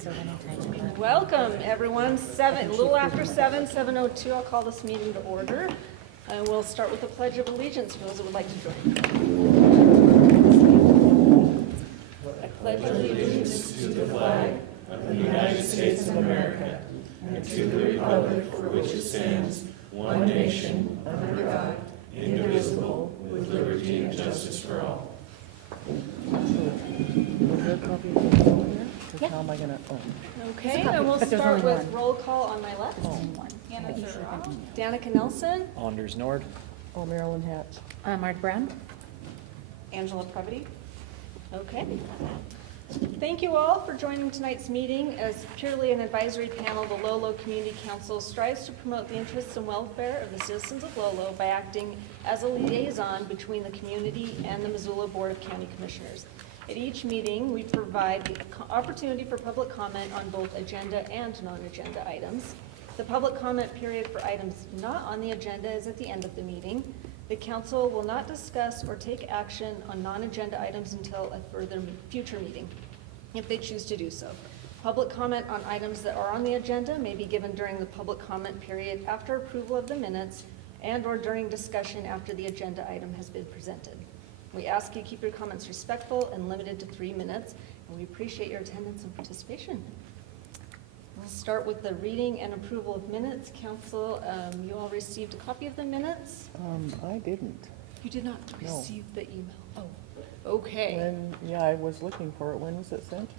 So anytime. Welcome, everyone. A little after 7:02. I'll call this meeting to order. And we'll start with the Pledge of Allegiance for those that would like to join. I pledge allegiance to the flag of the United States of America and to the republic for which it stands, one nation, under God, indivisible, with liberty and justice for all. Yeah. How am I gonna, Okay, and we'll But there's start only with one. roll call on my left. Hannah Thurrow. Danica Nelson, Anders Nord. oh, Marilyn Hatch. Mark Brown. Angela Previty. Okay. Thank you all for joining tonight's meeting. As purely an advisory panel, the Lolo Community Council strives to promote the interests and welfare of the citizens of Lolo by acting as a liaison between the community and the Missoula Board of County Commissioners. At each meeting, we provide the opportunity for public comment on both agenda and non-agenda items. The public comment period for items not on the agenda is at the end of the meeting. The council will not discuss or take action on non-agenda items until a future meeting, if they choose to do so. Public comment on items that are on the agenda may be given during the public comment period after approval of the minutes and/or during discussion after the agenda item has been presented. We ask you keep your comments respectful and limited to 3 minutes, and we appreciate your attendance and participation. We'll start with the reading and approval of minutes. Council, you all received a copy of the minutes? I didn't. You did not No. receive the email? Oh, okay. When, yeah, I was looking for it. When was it sent?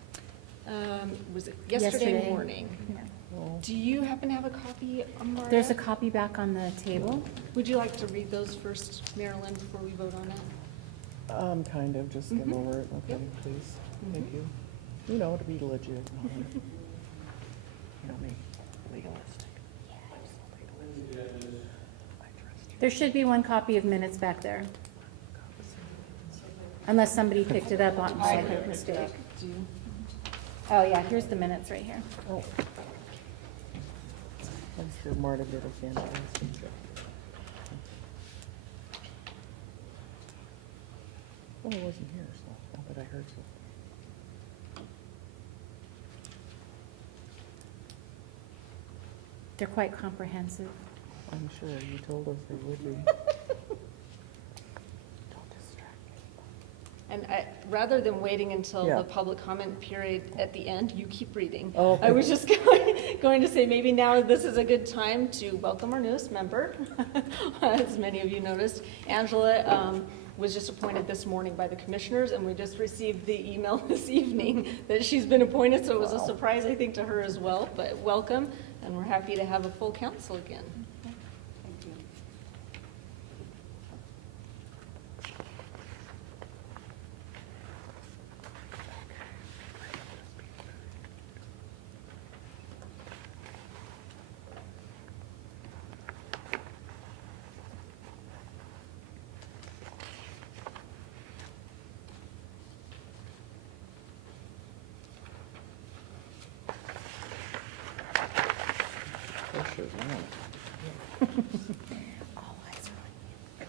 Was it yesterday morning? Yeah. Oh, Do you happen to have a copy, Amara? There's a copy back on the table. Would you like to read those first, Marilyn, before we vote on it? kind of, just skim Mhm. over it, okay, Yep. please. Mhm. Thank you. You know, to be legit. You know me, legalistic. I'm so legalist. I trust you. There should be one copy of minutes back there, unless somebody picked it up on by mistake. Do you? Oh, yeah, here's the minutes right here. Oh. Mr. Marta did a fantastic job. Well, I wasn't here, so, but I heard so. They're quite comprehensive. I'm sure you told us they would be. Don't distract me. And rather than waiting until Yeah. the public comment period at the end, you keep reading. Oh, okay. I was just going to say, maybe now this is a good time to welcome our newest member. As many of you noticed, Angela was just appointed this morning by the commissioners, and we just received the email this evening that she's been appointed, so it was a Wow. surprise, I think, to her as well. But welcome, and we're happy to have a full council again. Thank you. Pressure's on. All eyes are on you.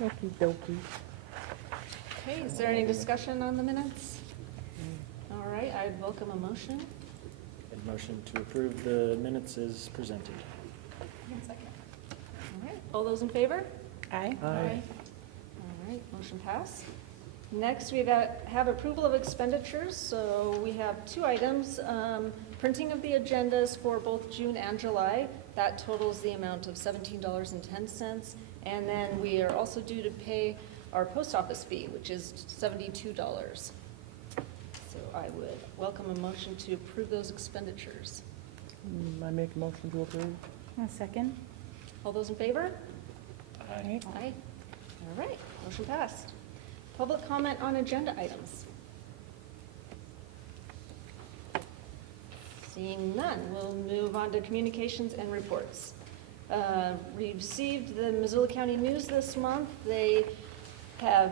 Okey dokey. Okay, is there any discussion on the minutes? All right, I'd welcome a motion. And motion to approve the minutes is presented. All right, all those in favor? Aye. Aye. All right, motion passed. Next, we have approval of expenditures. So we have 2 items. Printing of the agendas for both June and July. That totals the amount of $17.10. And then we are also due to pay our post office fee, which is $72. So I would welcome a motion to approve those expenditures. I make a motion to approve. A second. All those in favor? Aye. Aye. All right, motion passed. Public comment on agenda items? Seeing none, we'll move on to communications and reports. We received the Missoula County News this month. They have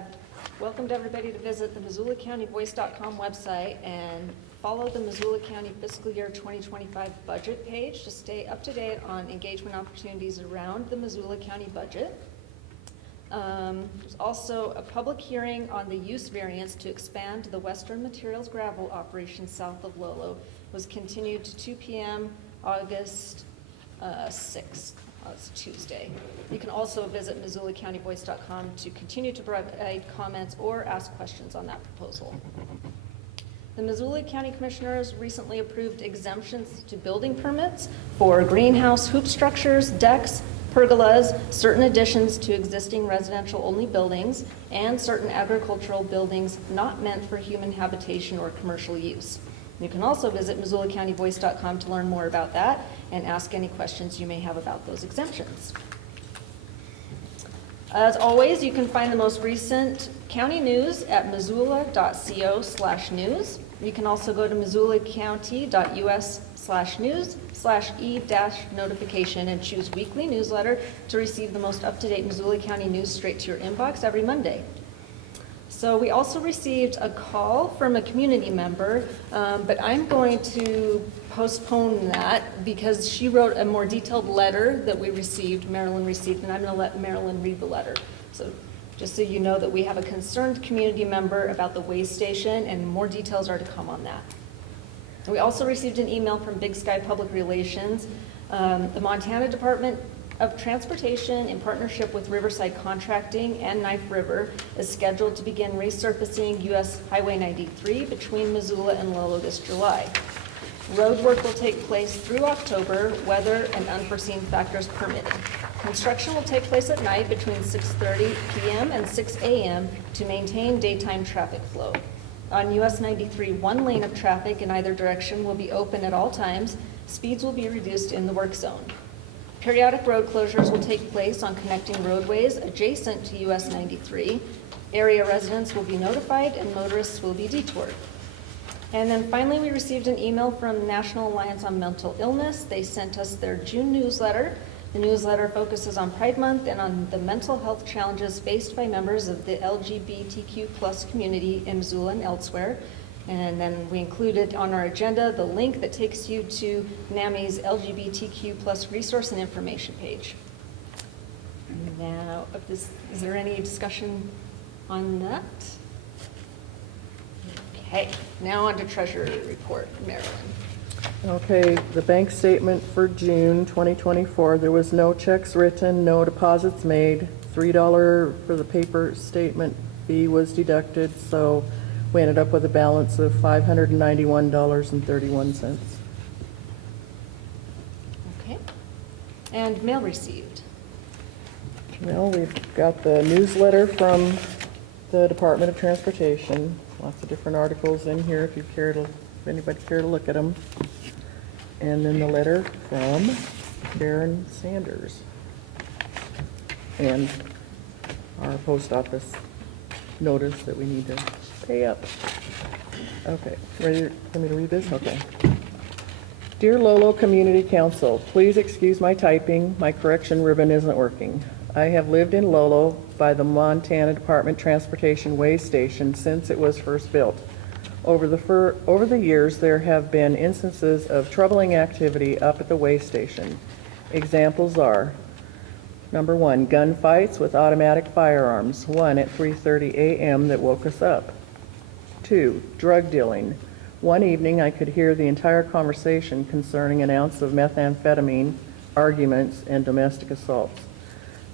welcomed everybody to visit the MissoulaCountyVoice.com website and follow the Missoula County Fiscal Year 2025 budget page to stay up to date on engagement opportunities around the Missoula County budget. There's also a public hearing on the use variance to expand the Western Materials gravel operation south of Lolo. Was continued to 2 p.m. August 6th. It's Tuesday. You can also visit MissoulaCountyVoice.com to continue to provide comments or ask questions on that proposal. The Missoula County Commissioners recently approved exemptions to building permits for greenhouse hoop structures, decks, pergolas, certain additions to existing residential-only buildings, and certain agricultural buildings not meant for human habitation or commercial use. You can also visit MissoulaCountyVoice.com to learn more about that and ask any questions you may have about those exemptions. As always, you can find the most recent county news at missoula.co/news. You can also go to missoulacounty.us/news/e-notification and choose weekly newsletter to receive the most up-to-date Missoula County news straight to your inbox every Monday. So we also received a call from a community member, but I'm going to postpone that because she wrote a more detailed letter that Marilyn received, and I'm going to let Marilyn read the letter. So just so you know that we have a concerned community member about the weigh station, and more details are to come on that. We also received an email from Big Sky Public Relations. The Montana Department of Transportation, in partnership with Riverside Contracting and Knife River, is scheduled to begin resurfacing US Highway 93 between Missoula and Lolo this July. Road work will take place through October, weather and unforeseen factors permitting. Construction will take place at night between 6:30 p.m. and 6 a.m. to maintain daytime traffic flow. On US 93, one lane of traffic in either direction will be open at all times. Speeds will be reduced in the work zone. Periodic road closures will take place on connecting roadways adjacent to US 93. Area residents will be notified and motorists will be detoured. And then finally, we received an email from the National Alliance on Mental Illness. They sent us their June newsletter. The newsletter focuses on Pride Month and on the mental health challenges faced by members of the LGBTQ+ community in Missoula and elsewhere. And then we included on our agenda the link that takes you to NAMI's LGBTQ+ resource and information page. Now, is there any discussion on that? Okay, now on to Treasury Report. Marilyn. Okay, the bank statement for June 2024, there was no checks written, no deposits made. $3 for the paper statement fee was deducted, so we ended up with a balance of $591.31. Okay. And mail received. Well, we've got the newsletter from the Department of Transportation. Lots of different articles in here if anybody care to look at them. And then the letter from Karen Sanders. And our post office notice that we need to pay up. Okay, ready for me to read this? Okay. Dear Lolo Community Council, please excuse my typing. My correction ribbon isn't working. I have lived in Lolo by the Montana Department of Transportation Way Station since it was first built. Over the years, there have been instances of troubling activity up at the way station. Examples are, number 1, gunfights with automatic firearms, one at 3:30 a.m. that woke us up. 2, drug dealing. One evening, I could hear the entire conversation concerning an ounce of methamphetamine, arguments, and domestic assaults.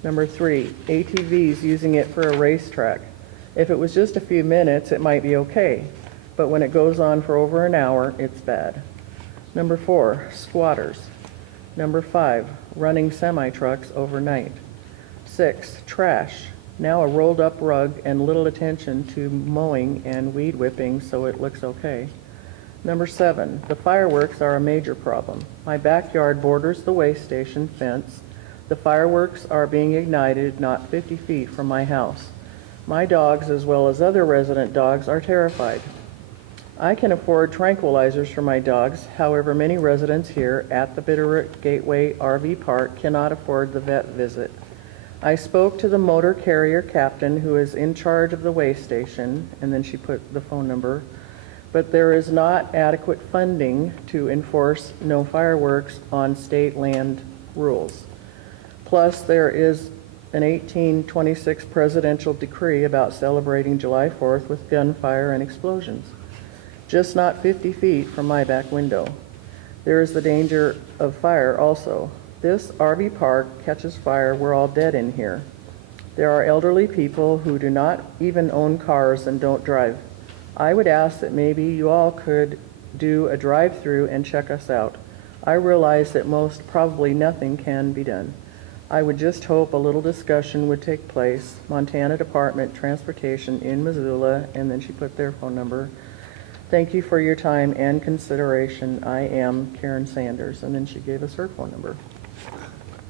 Number 3, ATVs using it for a racetrack. If it was just a few minutes, it might be okay, but when it goes on for over an hour, it's bad. Number 4, squatters. Number 5, running semi-trucks overnight. 6, trash. Now a rolled up rug and little attention to mowing and weed whipping so it looks okay. Number 7, the fireworks are a major problem. My backyard borders the way station fence. The fireworks are being ignited not 50 feet from my house. My dogs, as well as other resident dogs, are terrified. I can afford tranquilizers for my dogs. However, many residents here at the Bitterroot Gateway RV Park cannot afford the vet visit. I spoke to the motor carrier captain who is in charge of the way station, and then she put the phone number, but there is not adequate funding to enforce no fireworks on state land rules. Plus, there is an 1826 presidential decree about celebrating July 4th with gunfire and explosions, just not 50 feet from my back window. There is the danger of fire also. This RV park catches fire, we're all dead in here. There are elderly people who do not even own cars and don't drive. I would ask that maybe you all could do a drive-through and check us out. I realize that most probably nothing can be done. I would just hope a little discussion would take place. Montana Department Transportation in Missoula, and then she put their phone number. Thank you for your time and consideration. I am Karen Sanders, and then she gave us her phone number.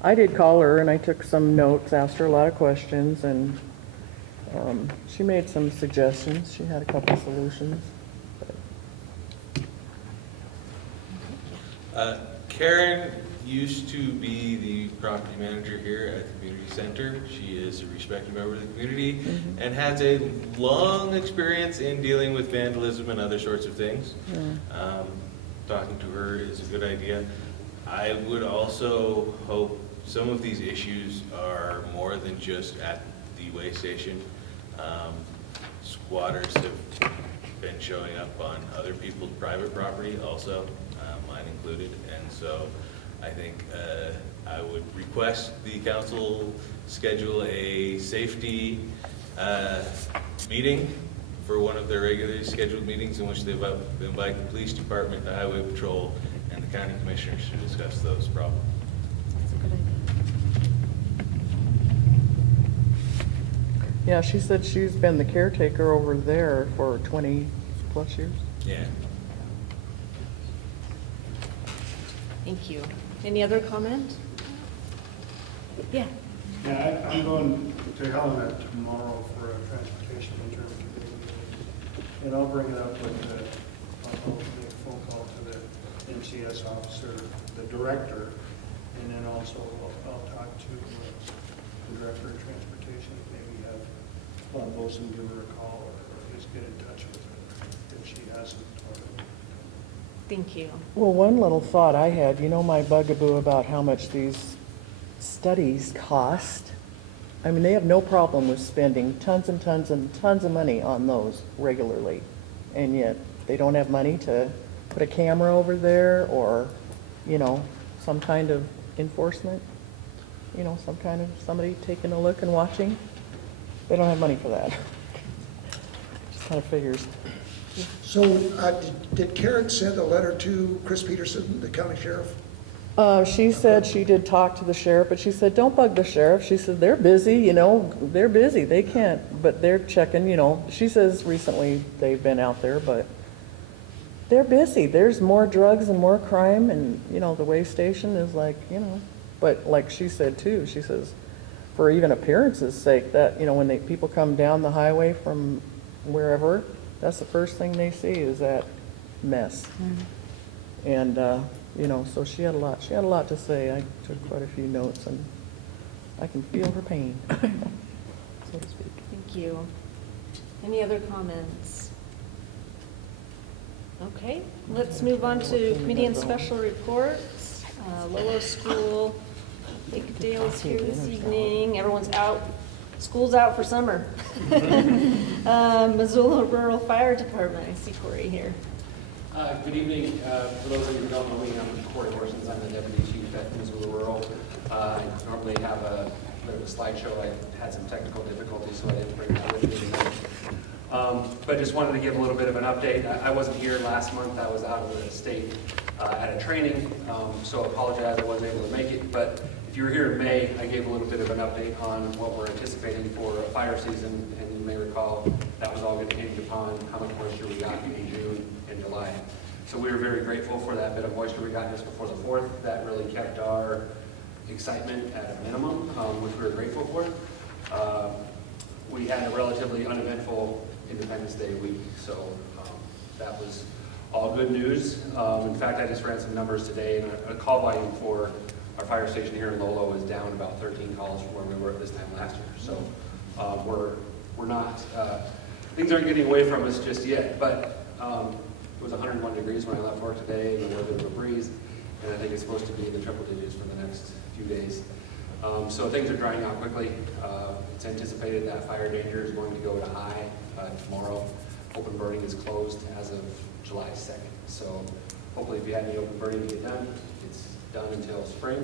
I did call her and I took some notes, asked her a lot of questions, and she made some suggestions. She had a couple solutions. Karen used to be the property manager here at the community center. She is a respected member of the community and has a long experience in dealing with vandalism and other sorts of things. Talking to her is a good idea. I would also hope some of these issues are more than just at the way station. Squatters have been showing up on other people's private property also, mine included, and so I think I would request the council schedule a safety meeting for one of their regularly scheduled meetings in which they invite the police department, the highway patrol, and the county commissioners to discuss those problems. That's a good idea. Yeah, she said she's been the caretaker over there for 20 plus years. Yeah. Thank you. Any other comment? Yeah. Yeah, I'm going to Helena tomorrow for a transportation interview. And I'll bring it up with I'll make a phone call to the MCS officer, the director, and then also I'll talk to the director of transportation, maybe have Bob Wilson give her a call or just get in touch with her if she hasn't already. Thank you. Well, one little thought I had, you know my bugaboo about how much these studies cost? I mean, they have no problem with spending tons and tons and tons of money on those regularly, and yet they don't have money to put a camera over there or, you know, some kind of enforcement, you know, some kind of somebody taking a look and watching. They don't have money for that. Just kind of figures. So did Karen send a letter to Chris Peterson, the county sheriff? She said she did talk to the sheriff, but she said, don't bug the sheriff. She said, they're busy, you know, they're busy. They can't, but they're checking, you know. She says recently they've been out there, but they're busy. There's more drugs and more crime, and, you know, the way station is like, you know. But like she said too, she says, for even appearance's sake, that, you know, when people come down the highway from wherever, that's the first thing they see is that mess. And, you know, so she had a lot to say. I took quite a few notes, and I can feel her pain, so to speak. Thank you. Any other comments? Okay, let's move on to committee and special reports. Lolo School, Big Dale's here this evening. Everyone's out. School's out for summer. Missoula Rural Fire Department. I see Corey here. Good evening. For those of you who don't know me, I'm Corey Horsens. I'm the Deputy Chief at Missoula Rural. I normally have a bit of a slideshow. I had some technical difficulties, so I didn't bring that with me tonight. But just wanted to give a little bit of an update. I wasn't here last month. I was out of the state at a training, so apologize I wasn't able to make it. But if you were here in May, I gave a little bit of an update on what we're anticipating for a fire season, and you may recall that was all contingent upon how much moisture we got in June and July. So we were very grateful for that bit of moisture we got just before the 4th. That really kept our excitement at a minimum, which we were grateful for. we had a relatively uneventful Independence Day week, so that was all good news. In fact, I just ran some numbers today, and a call volume for our fire station here in Lolo is down about 13 calls from where we were at this time last year. So we're not, things aren't getting away from us just yet, but it was 101 degrees when I left work today, and a little bit of a breeze, and I think it's supposed to be in the triple digits for the next few days. So things are drying out quickly. It's anticipated that fire danger is going to go to high tomorrow. Open burning is closed as of July 2nd. So hopefully if you had any open burning to get done, it's done until spring.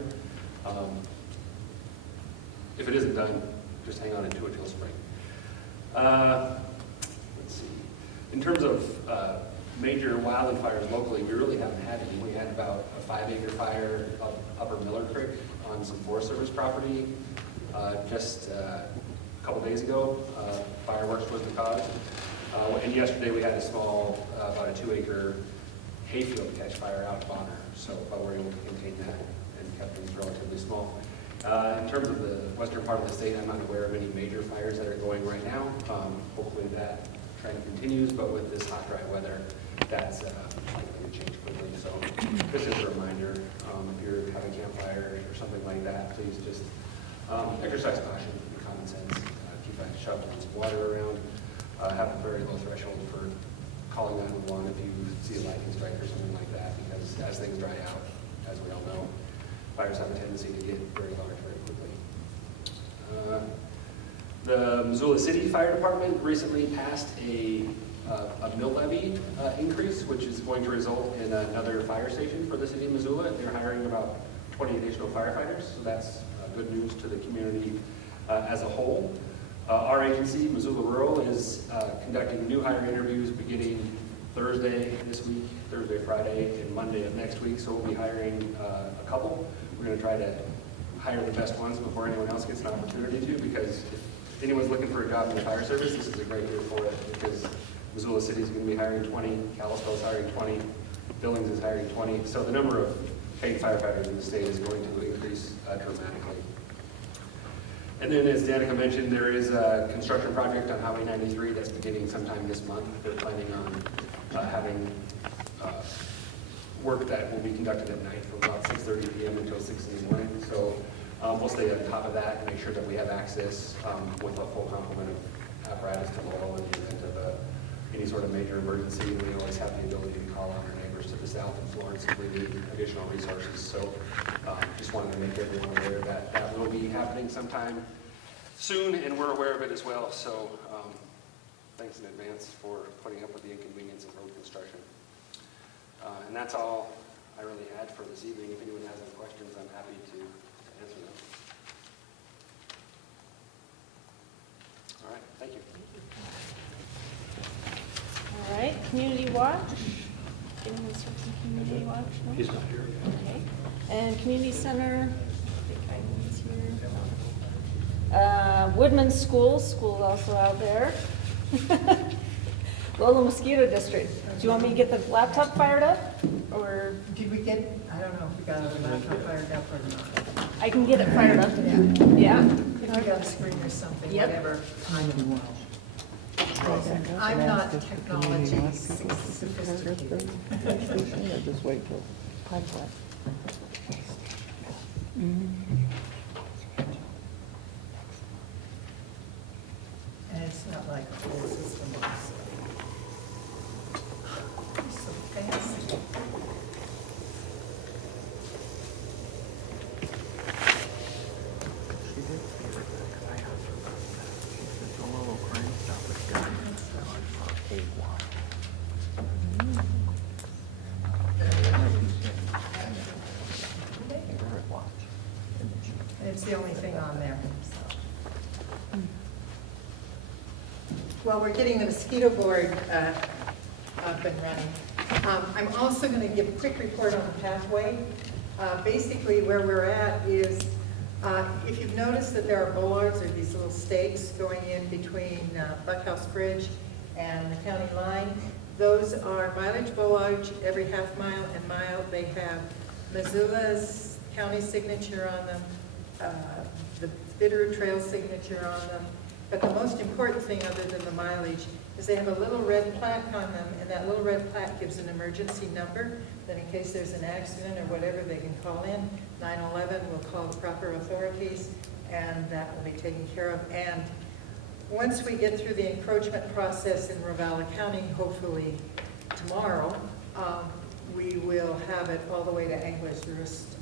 If it isn't done, just hang on into it till spring. Let's see. In terms of major wildland fires locally, we really haven't had any. We had about a 5-acre fire up Upper Miller Creek on some Forest Service property just a couple days ago. Fireworks was the cause. And yesterday we had a small, about a 2-acre hayfield catch fire out of Bonner. So, but we're able to contain that and kept things relatively small. In terms of the western part of the state, I'm not aware of any major fires that are going right now. Hopefully that trend continues, but with this hot, dry weather, that's likely to change quickly. So this is a reminder, if you're having campfires or something like that, please just exercise caution and common sense. Keep a shovel and some water around. Have a very low threshold for calling 911 if you see a lightning strike or something like that, because as things dry out, as we all know, fires have a tendency to get very large very quickly. The Missoula City Fire Department recently passed a mill levy increase, which is going to result in another fire station for the city of Missoula. They're hiring about 20 additional firefighters, so that's good news to the community as a whole. Our agency, Missoula Rural, is conducting new hire interviews beginning Thursday this week, Thursday, Friday, and Monday of next week. So we'll be hiring a couple. We're going to try to hire the best ones before anyone else gets an opportunity to, because if anyone's looking for a job in the fire service, this is a great year for it, because Missoula City is going to be hiring 20, Kalispell is hiring 20, Billings is hiring 20. So the number of paid firefighters in the state is going to increase dramatically. And then, as Danica mentioned, there is a construction project on Highway 93 that's beginning sometime this month. They're planning on having work that will be conducted at night from about 6:30 p.m. until 6 in the morning. So we'll stay on top of that and make sure that we have access with a full complement of apparatus to Lolo in the event of any sort of major emergency. And we always have the ability to call on our neighbors to the south in Florence if we need additional resources. So just wanted to make everyone aware that that will be happening sometime soon, and we're aware of it as well. So thanks in advance for putting up with the inconvenience of road construction. And that's all I really had for this evening. If anyone has any questions, I'm happy to answer them. All right, thank you. All right, Community Watch. Anyone from Community Watch? No? He's not here. Okay. And Community Center, I think Ivan's here. Woodman School's also out there. Lolo Mosquito District. Do you want me to get the laptop fired up? Or Did we get, I don't know if we got our laptop fired up or not. I can get it fired up? Yeah. Yeah? If we got a screen or something, Yep. whatever. I'm not technology sophisticated. Just wait till. And it's not like a whole system. It's so fancy. She did say that, because I asked her about that. She said the little crane stuff is done. So I thought, hey, wow. And it's the only thing on there. So. Well, we're getting the mosquito board up and running. I'm also going to give a quick report on the pathway. Basically, where we're at is, if you've noticed that there are bollards, or these little stakes going in between Buckhouse Bridge and the county line, those are mileage bollards every half mile and mile. They have Missoula's county signature on them, the Bitterroot Trail signature on them, But the most important thing, other than the mileage, is they have a little red plaque on them, and that little red plaque gives an emergency number, that in case there's an accident or whatever, they can call in. 911 will call the proper authorities, and that will be taken care of. And once we get through the encroachment process in Ravala County, hopefully tomorrow, we will have it all the way to Angler's Roost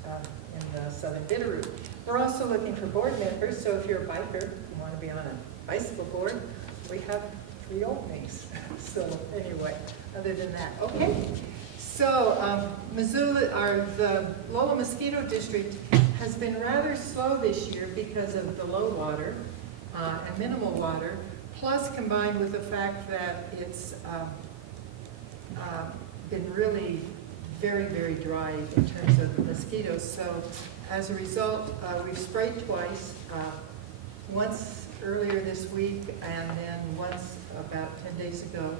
in the southern Bitterroot. We're also looking for board members, so if you're a biker, you want to be on a bicycle board, we have 3 openings. So anyway, other than that, okay. So Missoula, the Lolo Mosquito District has been rather slow this year because of the low water and minimal water, plus combined with the fact that it's been really very, very dry in terms of the mosquitoes. So as a result, we've sprayed twice, once earlier this week and then once about 10 days ago.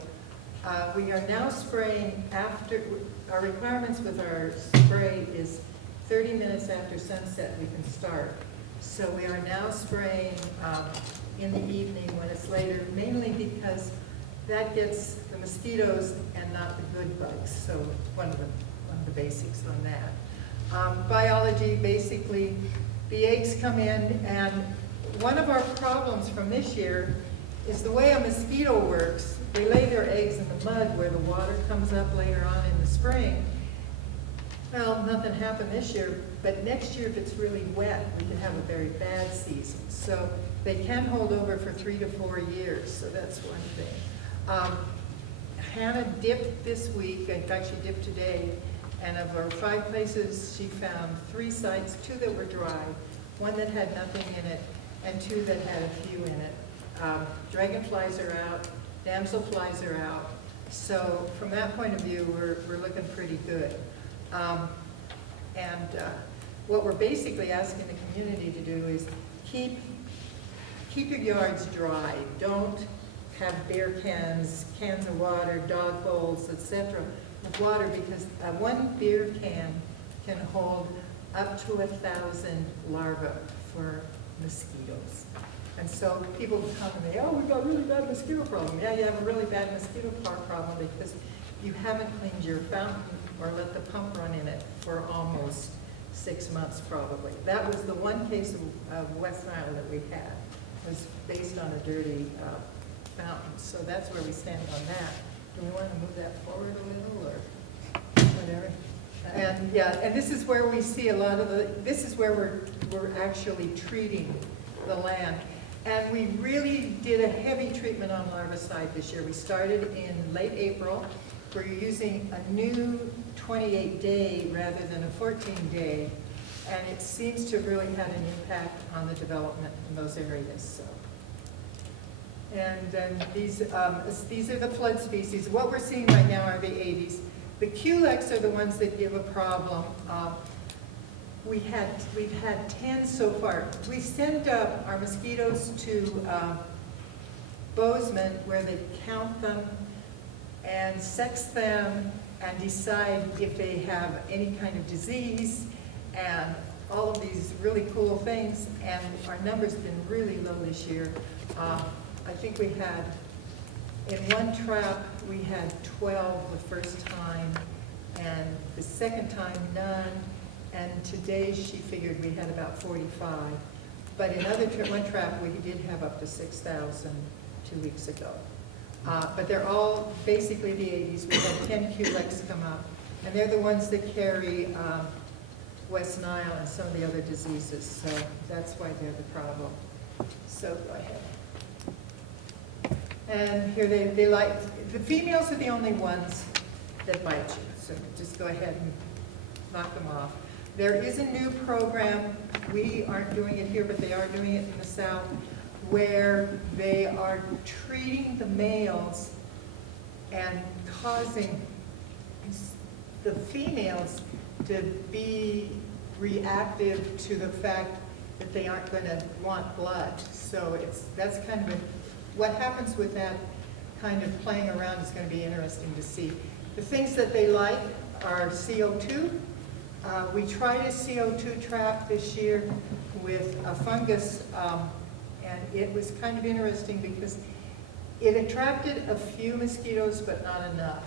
We are now spraying after, our requirements with our spray is 30 minutes after sunset we can start. So we are now spraying in the evening when it's later, mainly because that gets the mosquitoes and not the good bugs. So one of the basics on that. Biology, basically, the eggs come in, and one of our problems from this year is the way a mosquito works. They lay their eggs in the mud where the water comes up later on in the spring. Well, nothing happened this year, but next year if it's really wet, we can have a very bad season. So they can hold over for 3 to 4 years, so that's one thing. Hannah dipped this week, in fact she dipped today, and of our 5 places she found 3 sites, 2 that were dry, 1 that had nothing in it, and 2 that had a few in it. Dragonflies are out, damselflies are out, so from that point of view we're looking pretty good. What we're basically asking the community to do is keep your yards dry. Don't have beer cans, cans of water, dog bowls, etc. of water, because 1 beer can hold up to 1,000 larvae for mosquitoes. And so people come and say, oh, we've got a really bad mosquito problem. Yeah, you have a really bad mosquito problem because you haven't cleaned your fountain or let the pump run in it for almost 6 months probably. That was the one case of West Nile that we had, was based on a dirty fountain. So that's where we stand on that. Do we want to move that forward a little or whatever? And yeah, and this is where we see a lot of this is where we're actually treating the land. And we really did a heavy treatment on larvicide this year. We started in late April. We're using a new 28-day rather than a 14-day, and it seems to have really had an impact on the development in those areas. So. And then these are the flood species. What we're seeing right now are the 80s. The Culex are the ones that give a problem. We've had 10 so far. We send our mosquitoes to Bozeman, where they count them and sex them and decide if they have any kind of disease and all of these really cool things. And our numbers have been really low this year. I think we had, in one trap, we had 12 the first time, and the second time, none. And today she figured we had about 45. But in one trap, we did have up to 6,000 2 weeks ago. But they're all basically the 80s. We had 10 Culex come up, and they're the ones that carry West Nile and some of the other diseases. So that's why they're the problem. So go ahead. And here they like, the females are the only ones that bite you. So just go ahead and knock them off. There is a new program, we aren't doing it here, but they are doing it in the South, where they are treating the males and causing the females to be reactive to the fact that they aren't going to want blood. So that's kind of what happens with that kind of playing around is going to be interesting to see. The things that they like are CO2. We tried a CO2 trap this year with a fungus, And it was kind of interesting because it attracted a few mosquitoes, but not enough.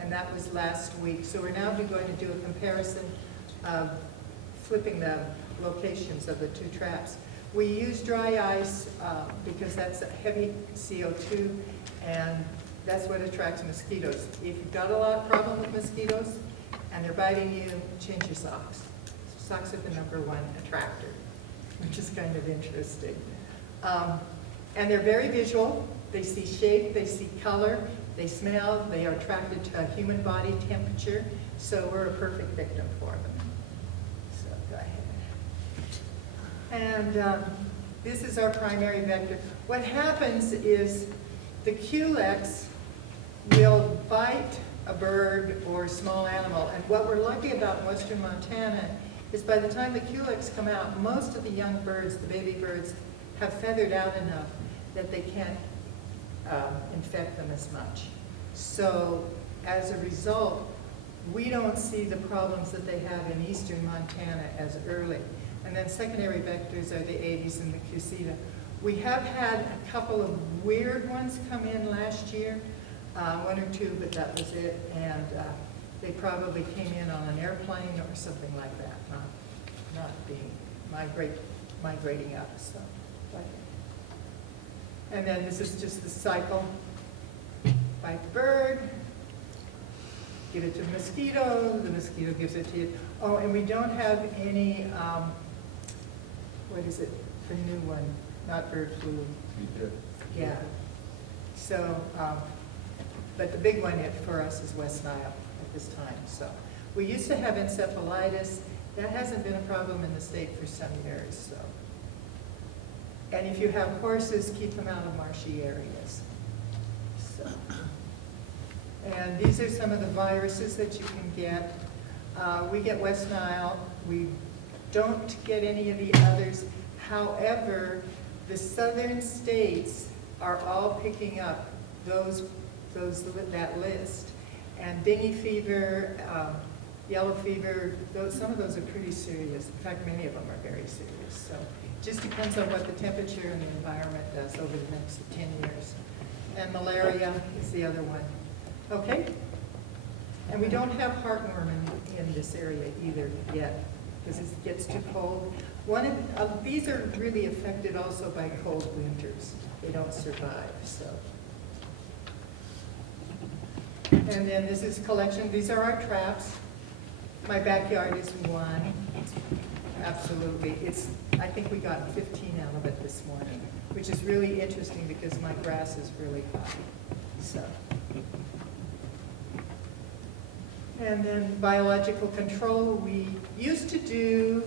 And that was last week. So we're now going to do a comparison of flipping the locations of the two traps. We use dry ice because that's a heavy CO2, and that's what attracts mosquitoes. If you've got a lot of problem with mosquitoes and they're biting you, change your socks. Socks are the #1 attractor, which is kind of interesting. And they're very visual. They see shape, they see color, they smell, they are attracted to a human body temperature, so we're a perfect victim for them. So go ahead. And this is our primary vector. What happens is the culex will bite a bird or small animal, and what we're lucky about in western Montana is by the time the culex come out, most of the young birds, the baby birds, have feathered out enough that they can't infect them as much. So as a result, we don't see the problems that they have in eastern Montana as early. And then secondary vectors are the Aedes and the Cusida. We have had a couple of weird ones come in last year, 1 or 2, but that was it. And they probably came in on an airplane or something like that, not being migrating up. So, and then this is just the cycle. Bite the bird, give it to the mosquito gives it to you. Oh, and we don't have any, what is it, the new one, not bird flu. Yeah. So, but the big one for us is West Nile at this time. So we used to have encephalitis. That hasn't been a problem in the state for some years. So, and if you have horses, keep them out of marshy areas. So, and these are some of the viruses that you can get. We get West Nile. We don't get any of the others. However, the southern states are all picking up that list. And dengue fever, yellow fever, some of those are pretty serious. In fact, many of them are very serious. So it just depends on what the temperature and the environment does over the next 10 years. And malaria is the other one. Okay? And we don't have heartworm in this area either yet, because it gets too cold. These are really affected also by cold winters. They don't survive, so. And then this is collection. These are our traps. My backyard is one. Absolutely. I think we got 15 out of it this morning, which is really interesting because my grass is really high. So. And then biological control. We used to do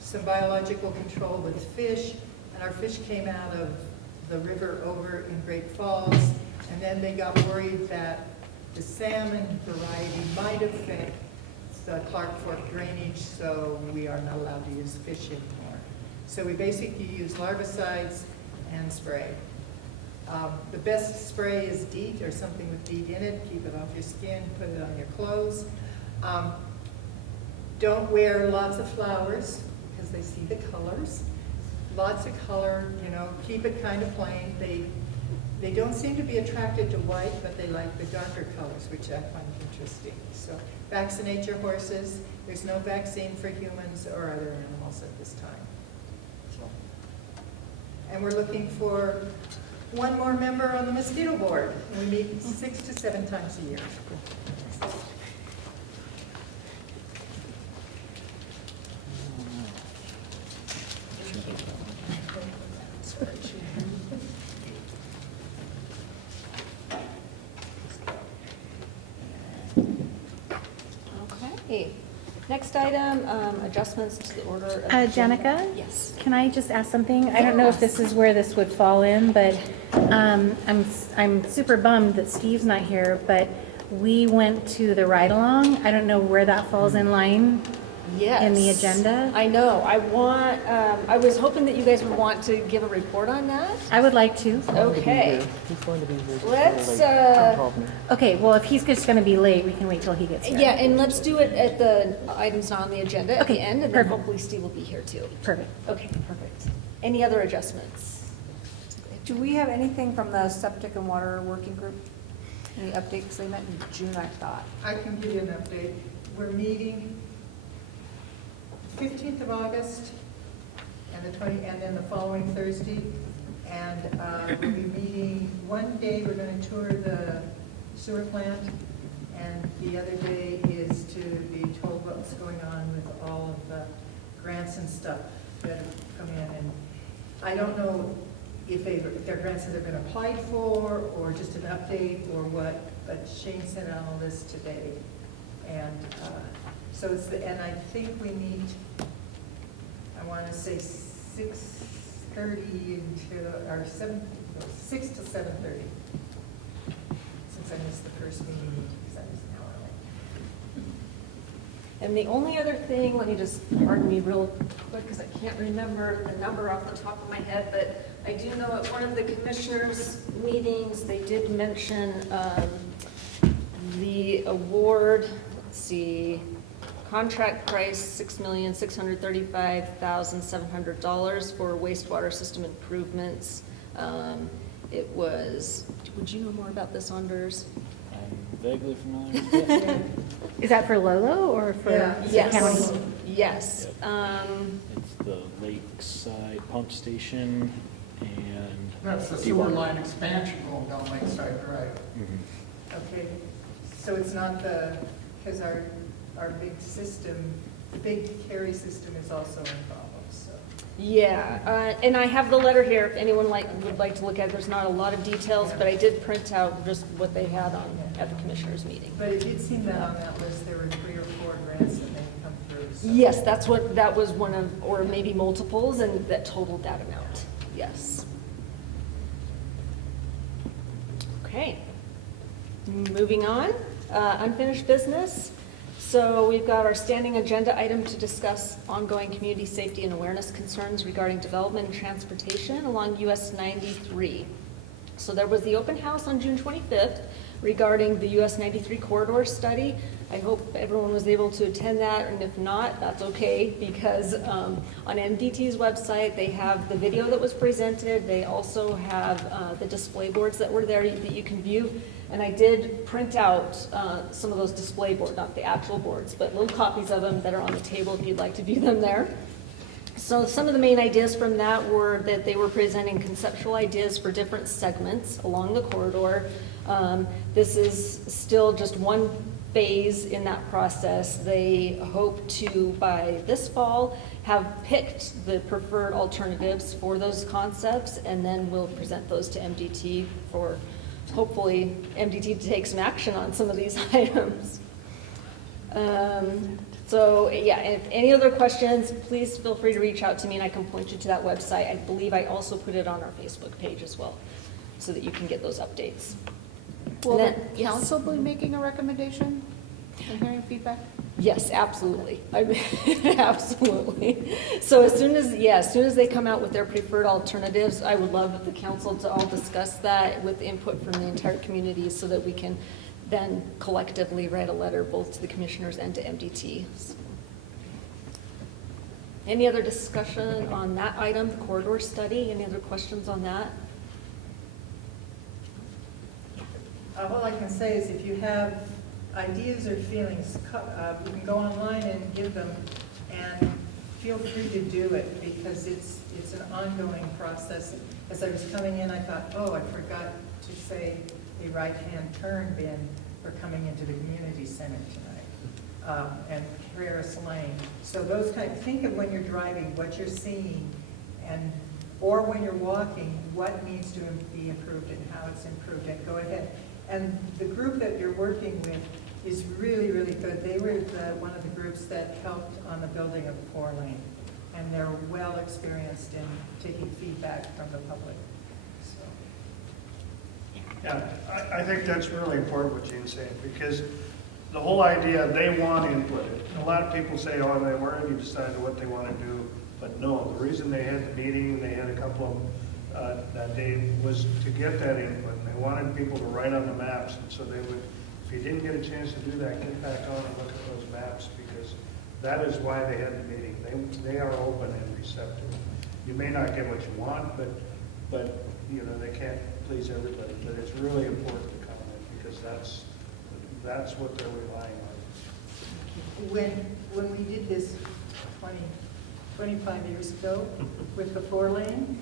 some biological control with fish, and our fish came out of the river over in Great Falls, and then they got worried that the salmon variety might affect the Clark Fork drainage, so we are not allowed to use fish anymore. So we basically use larvicides and spray. The best spray is DEET or something with DEET in it. Keep it off your skin, put it on your clothes. Don't wear lots of flowers because they see the colors. Lots of color, keep it kind of plain. They don't seem to be attracted to white, but they like the darker colors, which I find interesting. So vaccinate your horses. There's no vaccine for humans or other animals at this time. So, and we're looking for one more member on the mosquito board. We meet 6 to 7 times a year. Okay. Next item, adjustments to the order of. Jenica? Yes. Can I just ask something? I don't know if this is where this would fall in, but I'm super bummed that Steve's not here, but we went to the ride-along. I don't know where that falls in line Yes. in the agenda. I know. I was hoping that you guys would want to give a report on that. I would like to. Okay. He's going to be here. Let's, He called me. Okay, well, if he's just gonna be late, we can wait till he gets here. Yeah, and let's do it at the items on the agenda at Okay, the end, and then perfect. hopefully Steve will be here too. Perfect. Okay, perfect. Any other adjustments? Do we have anything from the septic and water working group? Any updates? They met in June, I thought. I can give you an update. We're meeting 15th of August and the 20, and then the following Thursday. And we'll be meeting, one day we're going to tour the sewer plant, and the other day is to be told what's going on with all of the grants and stuff that have come in. And I don't know if they're grants that have been applied for, or just an update, or what, but Shane sent out a list today. And so it's and I think we meet, I want to say 6:30 or 6 to 7:30. Since I missed the first meeting, because I was an hour late. And the only other thing, let me just, pardon me real quick, because I can't remember the number off the top of my head, but I do know at one of the commissioners' meetings, they did mention the award, let's see, contract price, $6,635,700 for wastewater system improvements. It was, would you know more about this, Anders? I'm vaguely familiar with it. Is that for Lolo or for Yeah. the Yes. county? Yes. It's the Lakeside Pump Station and. That's the sewer line expansion going down Lakeside Drive. Okay, so it's not because our big system, the big carry system is also in problem, so. Yeah, and I have the letter here, if anyone would like to look at it. There's not a lot of details, but I did print out just what they had on at the commissioners' meeting. But it did seem that on that list, there were 3 or 4 grants that may come through. So. Yes, that was one of, or maybe multiples, and that totaled that amount, yes. Okay, moving on, unfinished business. So we've got our standing agenda item to discuss ongoing community safety and awareness concerns regarding development and transportation along US 93. So there was the open house on June 25th regarding the US 93 corridor study. I hope everyone was able to attend that, and if not, that's okay, because on MDT's website, they have the video that was presented. They also have the display boards that were there that you can view. And I did print out some of those display boards, not the actual boards, but little copies of them that are on the table if you'd like to view them there. So some of the main ideas from that were that they were presenting conceptual ideas for different segments along the corridor. This is still just one phase in that process. They hope to, by this fall, have picked the preferred alternatives for those concepts, and then we'll present those to MDT for hopefully MDT to take some action on some of these items. So yeah, if any other questions, please feel free to reach out to me and I can point you to that website. I believe I also put it on our Facebook page as well, so that you can get those updates. Will And the then- yes. council be making a recommendation and hearing feedback? Yes, absolutely. Absolutely. So as soon as they come out with their preferred alternatives, I would love the council to all discuss that with input from the entire community so that we can then collectively write a letter both to the commissioners and to MDT. So. Any other discussion on that item, the corridor study? Any other questions on that? All I can say is if you have ideas or feelings, you can go online and give them, and feel free to do it, because it's an ongoing process. As I was coming in, I thought, oh, I forgot to say a right-hand turn bin for coming into the community center tonight, and Harris Lane. So those think of when you're driving, what you're seeing, or when you're walking, what needs to be improved and how it's improved, and go ahead. And the group that you're working with is really, really good. They were one of the groups that helped on the building of the 4-lane, and they're well experienced in taking feedback from the public. So. Yeah, I think that's really important what Jean's saying, because the whole idea, they want input. A lot of people say, oh, they've already decided what they want to do, but no, the reason they had the meeting, they had a couple of them that day, was to get that input. And they wanted people to write on the maps, and so they would, if you didn't get a chance to do that, get back on and look at those maps, because that is why they had the meeting. They are open and receptive. you may not get what you want, but, you know, they can't please everybody. But it's really important to comment, because that's what they're relying on. When we did this 25 years ago with the 4-lane,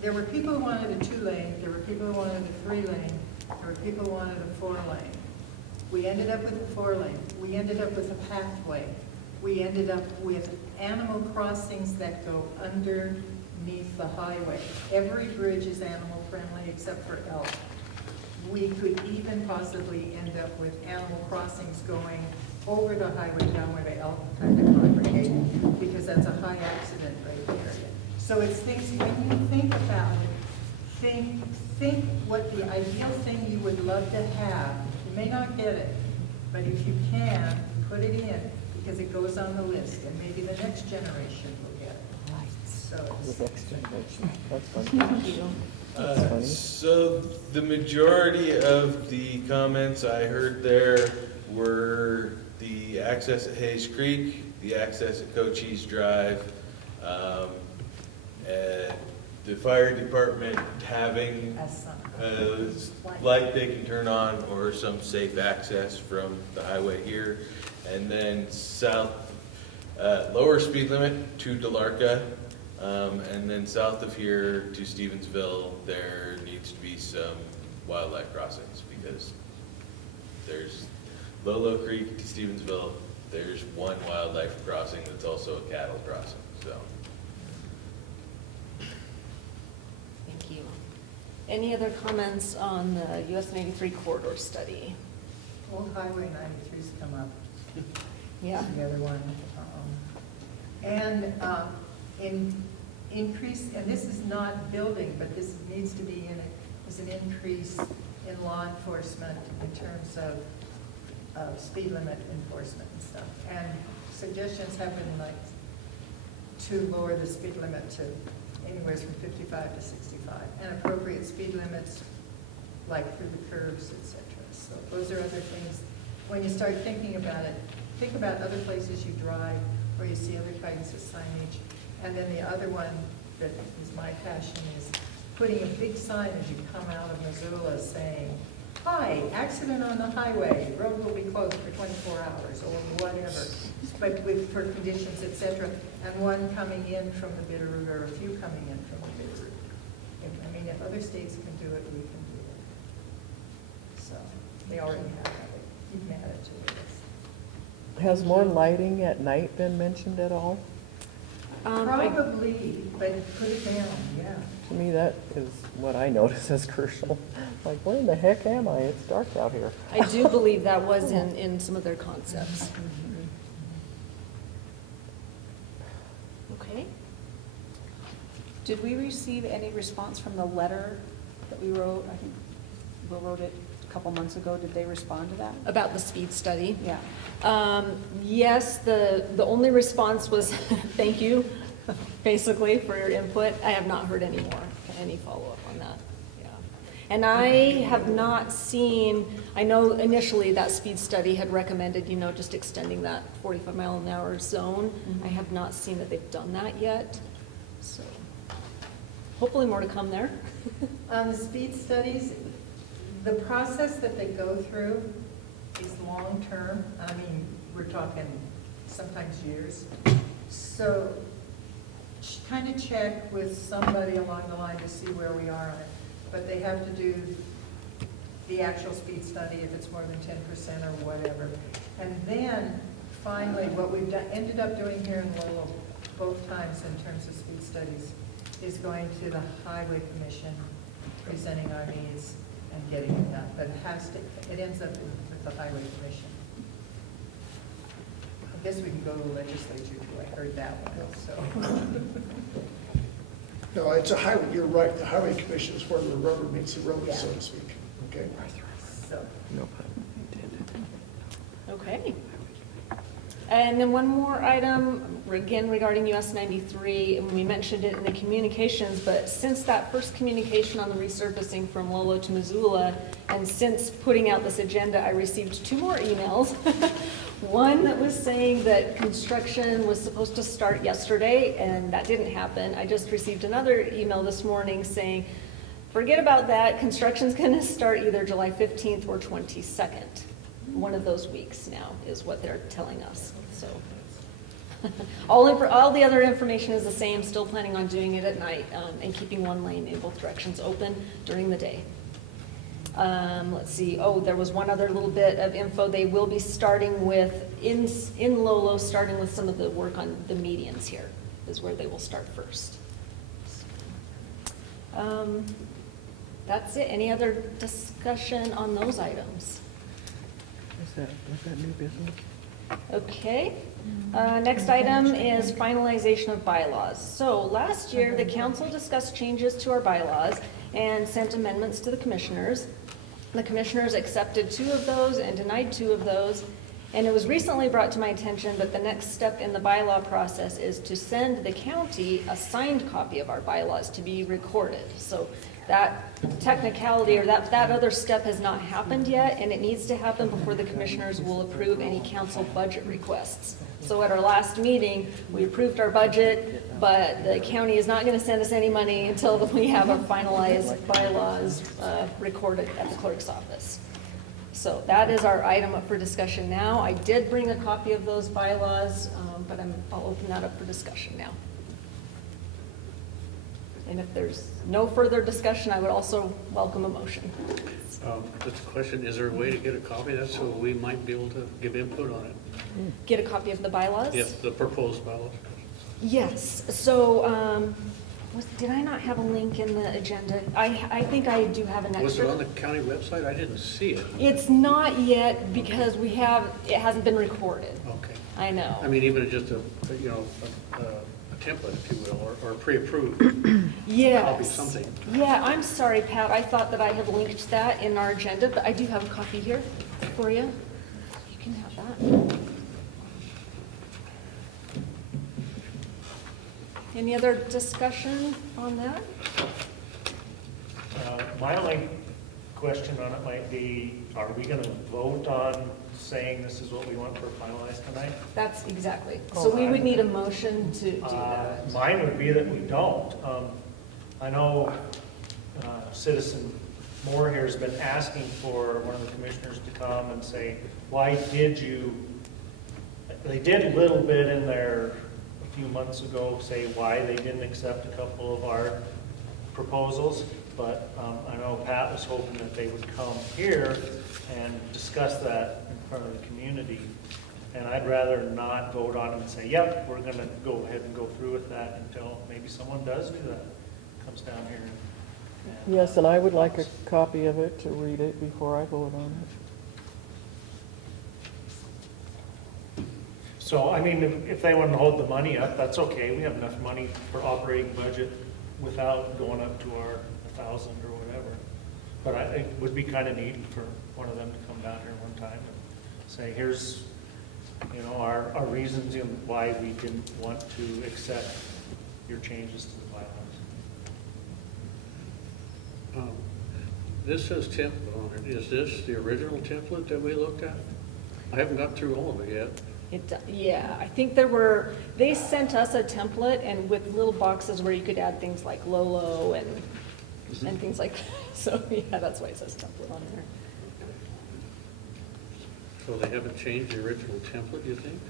there were people who wanted a 2-lane, there were people who wanted a 3-lane, there were people who wanted a 4-lane. We ended up with a 4-lane. We ended up with a pathway. We ended up with animal crossings that go underneath the highway. Every bridge is animal friendly except for elk. We could even possibly end up with animal crossings going over the highway down where the elk kind of congregate, because that's a high accident rate area. So it's things, when you think about it, think what the ideal thing you would love to have. You may not get it, but if you can, put it in, because it goes on the list, and maybe the next generation will get it. So The it's, next generation. That's funny. That's funny. So the majority of the comments I heard there were the access at Hayes Creek, the access at Cochise Drive, and the fire department having as some. a light they can turn on or some safe access from the highway here. And then south, lower speed limit to Delarca. And then south of here to Stevensville, there needs to be some wildlife crossings, because there's Lolo Creek to Stevensville, there's one wildlife crossing that's also a cattle crossing, so. Thank you. Any other comments on the US 93 corridor study? Old Highway 93's come up. Yeah. The other one. And in increase, and this is not building, but this needs to be in it, is an increase in law enforcement in terms of speed limit enforcement and stuff. And suggestions have been like to lower the speed limit to anywhere from 55 to 65, and appropriate speed limits like through the curves, etc. So those are other things. When you start thinking about it, think about other places you drive where you see other kinds of signage. And then the other one that is my passion is putting a big sign as you come out of Missoula saying, "Hi, accident on the highway, road will be closed for 24 hours," or whatever, but for conditions, etc. And one coming in from the Bitterroot, or a few coming in from the Bitterroot. I mean, if other states can do it, we can do it. So, they already have it. You can add it to the list. Has more lighting at night been mentioned at all? Probably, but put it down, yeah. To me, that is what I notice as crucial. Like, where in the heck am I? It's dark out here. I do believe that was in some of their concepts. Okay. Did we receive any response from the letter that we wrote? I think we wrote it a couple months ago. Did they respond to that? About the speed study? Yeah. Yes, the only response was, thank you, basically, for your input. I have not heard any follow-up on that. Yeah. And I have not seen, I know initially that speed study had recommended, just extending that 45-mile-an-hour zone. I have not seen that they've done that yet, so hopefully more to come there. On the speed studies, the process that they go through is long-term. I mean, we're talking sometimes years. So kind of check with somebody along the line to see where we are on it. But they have to do the actual speed study if it's more than 10% or whatever. And then finally, what we've ended up doing here in Lolo both times in terms of speed studies is going to the Highway Commission, presenting our needs and getting it done. But it ends up with the Highway Commission. I guess we can go to the legislature too. I heard that one, so. No, it's a highway, you're right, the highway commission is where the rubber meets the road, Yeah. so to speak, okay? So, No pun intended. Okay. And then one more item, again regarding US 93, and we mentioned it in the communications, but since that first communication on the resurfacing from Lolo to Missoula, and since putting out this agenda, I received 2 more emails. One that was saying that construction was supposed to start yesterday, and that didn't happen. I just received another email this morning saying, forget about that, construction's gonna start either July 15th or 22nd. One of those weeks now is what they're telling us, so. All the other information is the same, still planning on doing it at night, and keeping one lane in both directions open during the day. Let's see, there was one other little bit of info. They will be starting with, in Lolo, starting with some of the work on the medians here, is where they will start first. That's it. Any other discussion on those items? Was that new business? Okay. Next item is finalization of bylaws. So last year, the council discussed changes to our bylaws and sent amendments to the commissioners. The commissioners accepted 2 of those and denied 2 of those. And it was recently brought to my attention that the next step in the bylaw process is to send the county a signed copy of our bylaws to be recorded. So that technicality or that other step has not happened yet, and it needs to happen before the commissioners will approve any council budget requests. So at our last meeting, we approved our budget, but the county is not going to send us any money until we have our finalized bylaws recorded at the clerk's office. So that is our item up for discussion now. I did bring a copy of those bylaws, but I'll open that up for discussion now. And if there's no further discussion, I would also welcome a motion. Just a question, is there a way to get a copy of that so we might be able to give input on it? Get a copy of the bylaws? Yes, the proposed bylaws. Yes, so, did I not have a link in the agenda? I think I do have an extra. Was it on the county website? I didn't see it. It's not yet because it hasn't been recorded. Okay. I know. I mean, even just a template, if you will, or pre-approved Yes. copy, something. Yeah, I'm sorry, Pat. I thought that I had linked that in our agenda, but I do have a copy here for you. You can have that. Any other discussion on that? My only question on it might be, are we going to vote on saying this is what we want for finalized tonight? That's exactly. So we would need a motion to do that. Mine would be that we don't. I know Citizen Moore here has been asking for one of the commissioners to come and say, why did you, they did a little bit in there a few months ago, say why they didn't accept a couple of our proposals, but I know Pat was hoping that they would come here and discuss that in front of the community. And I'd rather not vote on them and say, yep, we're going to go ahead and go through with that until maybe someone does do that, comes down here. And, Yes, and I would like a copy of it to read it before I vote on it. So, I mean, if they want to hold the money up, that's okay. We have enough money for operating budget without going up to our 1,000 or whatever. But it would be kind of neat for one of them to come down here one time and say, here's, our reasons why we didn't want to accept your changes to the bylaws. This says template on it. Is this the original template that we looked at? I haven't got through all of it yet. Yeah, I think they sent us a template and with little boxes where you could add things like Lolo and things like that. So yeah, that's why it says template on there. So they haven't changed the original template, you think?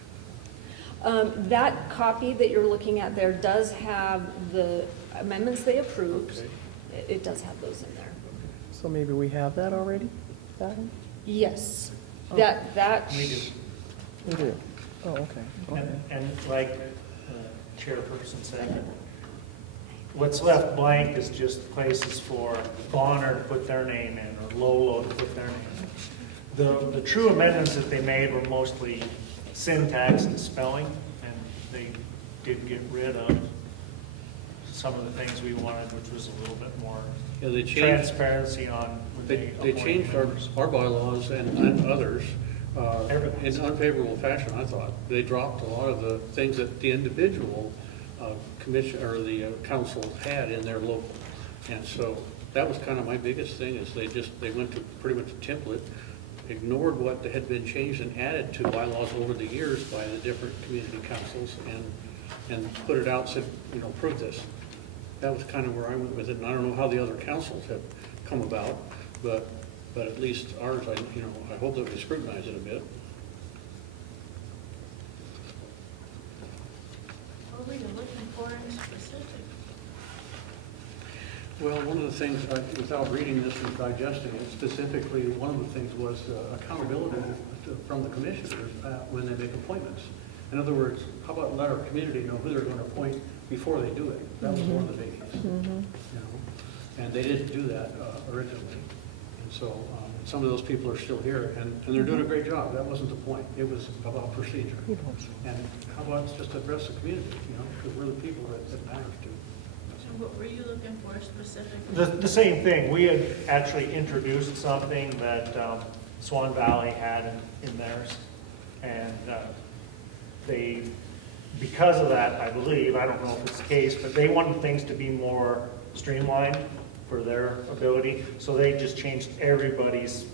That copy that you're looking at there does have the amendments they approved. Okay. It does have those in there. So maybe we have that already? That one? Yes, Oh. that. We do. We do. Oh, okay. Okay. And like Chairperson said, what's left blank is just places for Bonner to put their name in or Lolo to put their name in. The true amendments that they made were mostly syntax and spelling, and they did get rid of some of the things we wanted, which was a little bit more transparency on when They changed our bylaws and others in unfavorable fashion, I thought. They dropped a lot of the things that the individual commission or the council had in their local. And so that was kind of my biggest thing is they went to pretty much a template ignored what had been changed and added to bylaws over the years by the different community councils and put it out, said, you know, prove this. That was kind of where I went with it, and I don't know how the other councils have come about, but at least ours, I hope that we scrutinize it a bit. What were you looking for in specific? Well, one of the things, without reading this and digesting it specifically, one of the things was accountability from the commissioners when they make appointments. In other words, how about let our community know who they're going to appoint before they do it? That was one of the biggies. You know? And they didn't do that originally. And so some of those people are still here, and they're doing a great job. That wasn't the point. It was about procedure. And how about just address the community, you know, because we're the people that matters to. And what were you looking for specifically? The same thing. We had actually introduced something that Swan Valley had in theirs. And they, because of that, I believe, I don't know if it's the case, but they wanted things to be more streamlined for their ability. So they just changed everybody's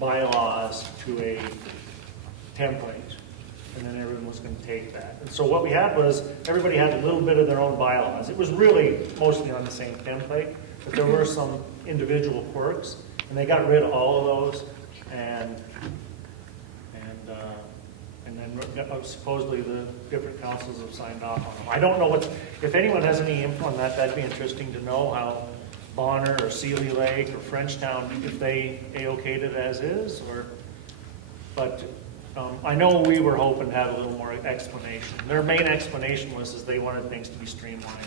bylaws to a template. And then everyone was going to take that. And so what we had was, everybody had a little bit of their own bylaws. It was really mostly on the same template, but there were some individual quirks, and they got rid of all of those, and then supposedly the different councils have signed off on them. I don't know if anyone has any input on that, that'd be interesting to know how Bonner or Sealy Lake or Frenchtown, if they A-okayed it as is, but I know we were hoping to have a little more explanation. Their main explanation was is they wanted things to be streamlined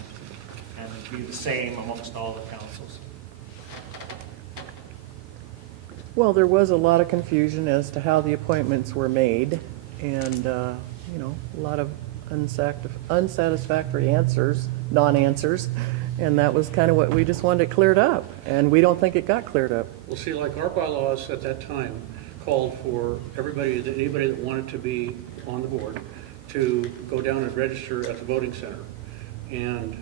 and be the same amongst all the councils. Well, there was a lot of confusion as to how the appointments were made, and, you know, a lot of unsatisfactory answers, non-answers, and that was kind of what we just wanted it cleared up, and we don't think it got cleared up. Well, see, like our bylaws at that time called for anybody that wanted to be on the board to go down and register at the voting center. And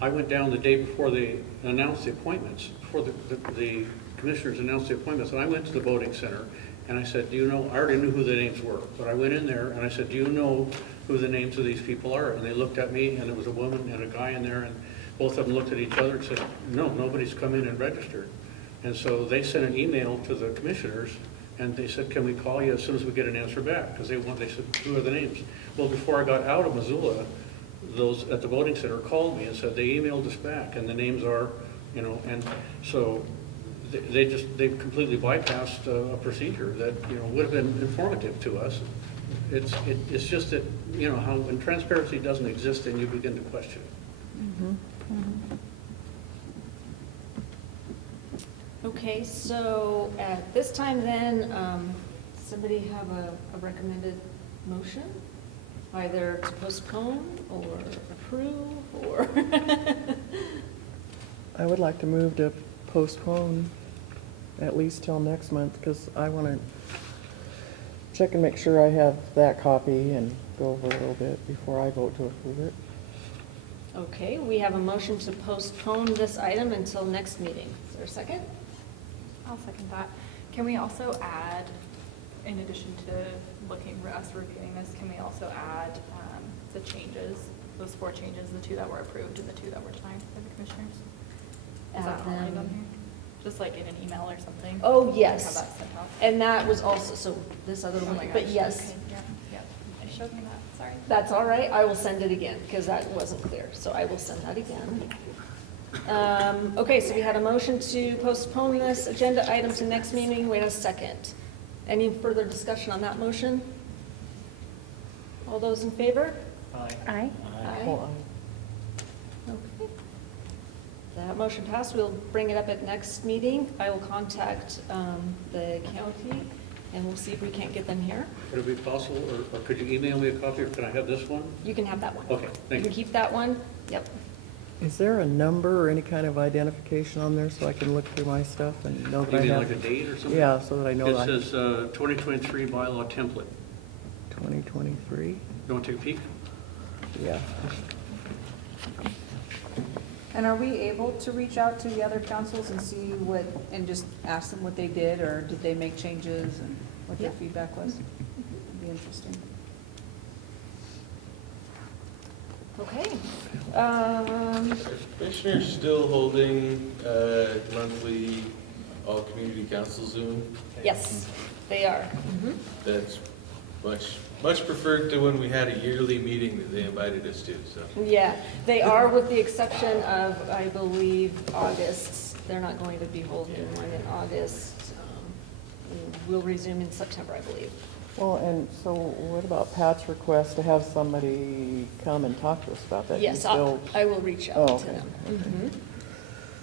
I went down the day before they announced the appointments, before the commissioners announced the appointments, and I went to the voting center and I said, do you know, I already knew who the names were, but I went in there and I said, do you know who the names of these people are? And they looked at me, and there was a woman and a guy in there, and both of them looked at each other and said, no, nobody's come in and registered. And so they sent an email to the commissioners, and they said, can we call you as soon as we get an answer back? Because they said, who are the names? Well, before I got out of Missoula, those at the voting center called me and said they emailed us back, and the names are, you know, and so they completely bypassed a procedure that, you know, would have been informative to us. It's just that, you know, how when transparency doesn't exist, then you begin to question it. Okay, so at this time then, somebody have a recommended motion? Either to postpone or approve or? I would like to move to postpone at least till next month, because I want to check and make sure I have that copy and go over a little bit before I vote to approve it. Okay, we have a motion to postpone this item until next meeting. Is there a second? I'll second that. Can we also add, in addition to us reviewing this, can we also add the changes, those 4 changes, the 2 that were approved and the 2 that were denied by the commissioners? Is that outlined on here? Just like in an email or something? Oh, yes. Have that sent out? And that was also, so this other Oh one, my but gosh, yes. okay, Yep. It showed me that, sorry. That's all right. I will send it again because that wasn't clear. So I will send that again. Okay, so we had a motion to postpone this agenda item to next meeting. Wait a second. Any further discussion on that motion? All those in favor? Aye. Aye. Aye. Okay. That motion passed. We'll bring it up at next meeting. I will contact the county and we'll see if we can't get them here. Could it be possible, or could you email me a copy, or can I have this one? You can have that one. Okay, thank You can keep that one. Yep. Is there a number or any kind of identification on there so I can look through my stuff and know that You I mean have? like a date or something? Yeah, so that I know that. It says 2023 bylaw template. 2023? You want to take a peek? Yeah. And are we able to reach out to the other councils and see what, and just ask them what they did, or did they make changes and what their feedback was? It'd be interesting. Okay. Are commissioners still holding monthly all-community council Zoom? Yes, they are. That's much preferred to when we had a yearly meeting that they invited us to, so. Yeah, they are, with the exception of, I believe, August. They're not going to be holding one in August. We'll resume in September, I believe. Well, and so what about Pat's request to have somebody come and talk to us about that? Yes, You still- I will reach out Oh, to okay. them.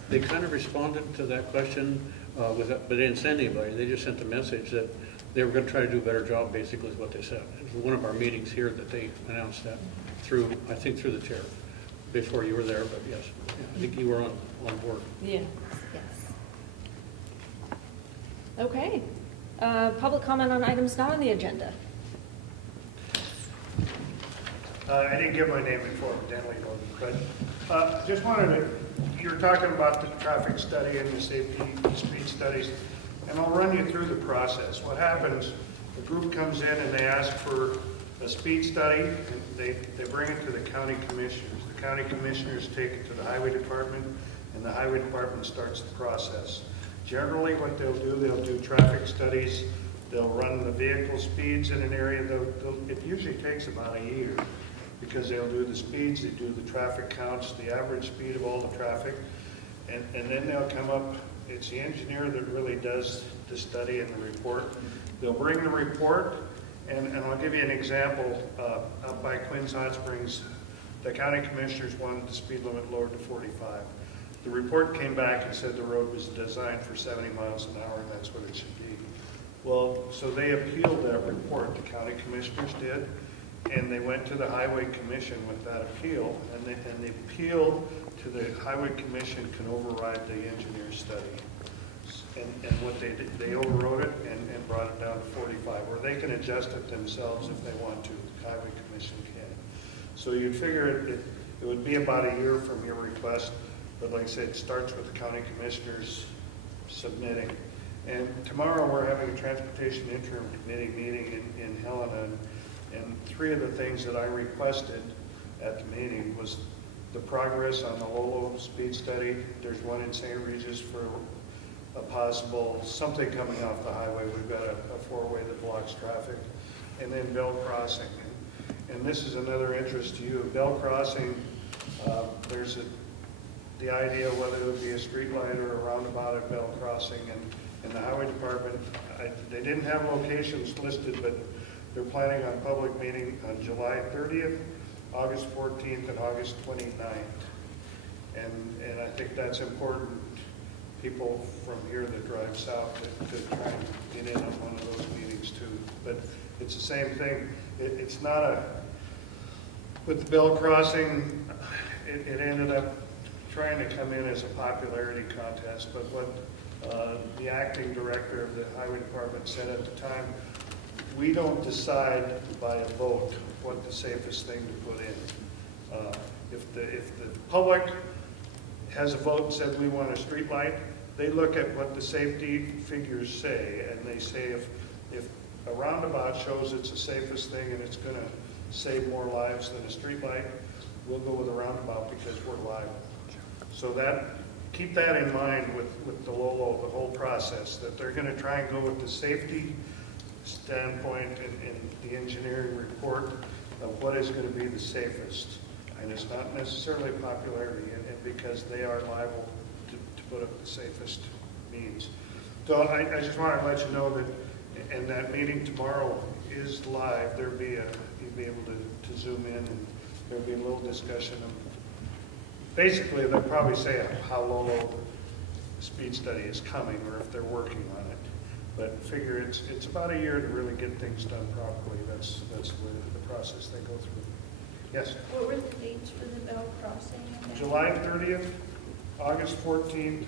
They kind of responded to that question, but they didn't send anybody. They just sent a message that they were going to try to do a better job, basically, is what they said. It was one of our meetings here that they announced that through, I think through the chair, before you were there, but yes, I think you were on board. Yes, yes. Okay. Public comment on items not on the agenda. I didn't give my name before, evidently, but just wanted to, you were talking about the traffic study and the safety speed studies, and I'll run you through the process. What happens, the group comes in and they ask for a speed study, and they bring it to the county commissioners. The county commissioners take it to the highway department, and the highway department starts the process. Generally, what they'll do traffic studies, they'll run the vehicle speeds in an area, it usually takes about a year, because they'll do the speeds, they do the traffic counts, the average speed of all the traffic, and then they'll come up, it's the engineer that really does the study and the report. They'll bring the report, and I'll give you an example. Up by Quinn's Hot Springs, the county commissioners wanted the speed limit lowered to 45. The report came back and said the road was designed for 70 miles an hour, and that's what it should be. Well, so they appealed that report, the county commissioners did, and they went to the highway commission with that appeal, and they appealed to the highway commission can override the engineer's study. And what they did, they overrode it and brought it down to 45, or they can adjust it themselves if they want to. The highway commission can. So you'd figure it would be about a year from your request, but like I said, it starts with the county commissioners submitting. And tomorrow we're having a transportation interim committee meeting in Helena, and three of the things that I requested at the meeting was the progress on the Lolo speed study. There's one in St. Regis for a possible something coming off the highway. We've got a four-way that blocks traffic, and then Bell Crossing. And this is another interest to you. Bell Crossing, there's the idea of whether it would be a street light or a roundabout at Bell Crossing, and the highway department, they didn't have locations listed, but they're planning on public meeting on July 30th, August 14th, and August 29th. And I think that's important. People from here that drive south to try and get in on one of those meetings too. But it's the same thing. It's not with the Bell Crossing, it ended up trying to come in as a popularity contest, but what the acting director of the highway department said at the time, we don't decide by a vote what the safest thing to put in. If the public has a vote and said we want a street light, they look at what the safety figures say, and they say if a roundabout shows it's the safest thing and it's going to save more lives than a street light, we'll go with a roundabout because we're liable. So keep that in mind with the Lolo, the whole process, that they're going to try and go with the safety standpoint and the engineering report of what is going to be the safest. And it's not necessarily popularity, and because they are liable to put up the safest means. So I just want to let you know that, and that meeting tomorrow is live. You'll be able to zoom in, and there'll be a little discussion of, basically they'll probably say how Lolo speed study is coming, or if they're working on it. But figure it's about a year to really get things done properly. That's the process they go through. Yes? What were the dates for the Bell Crossing? July 30th, August 14th,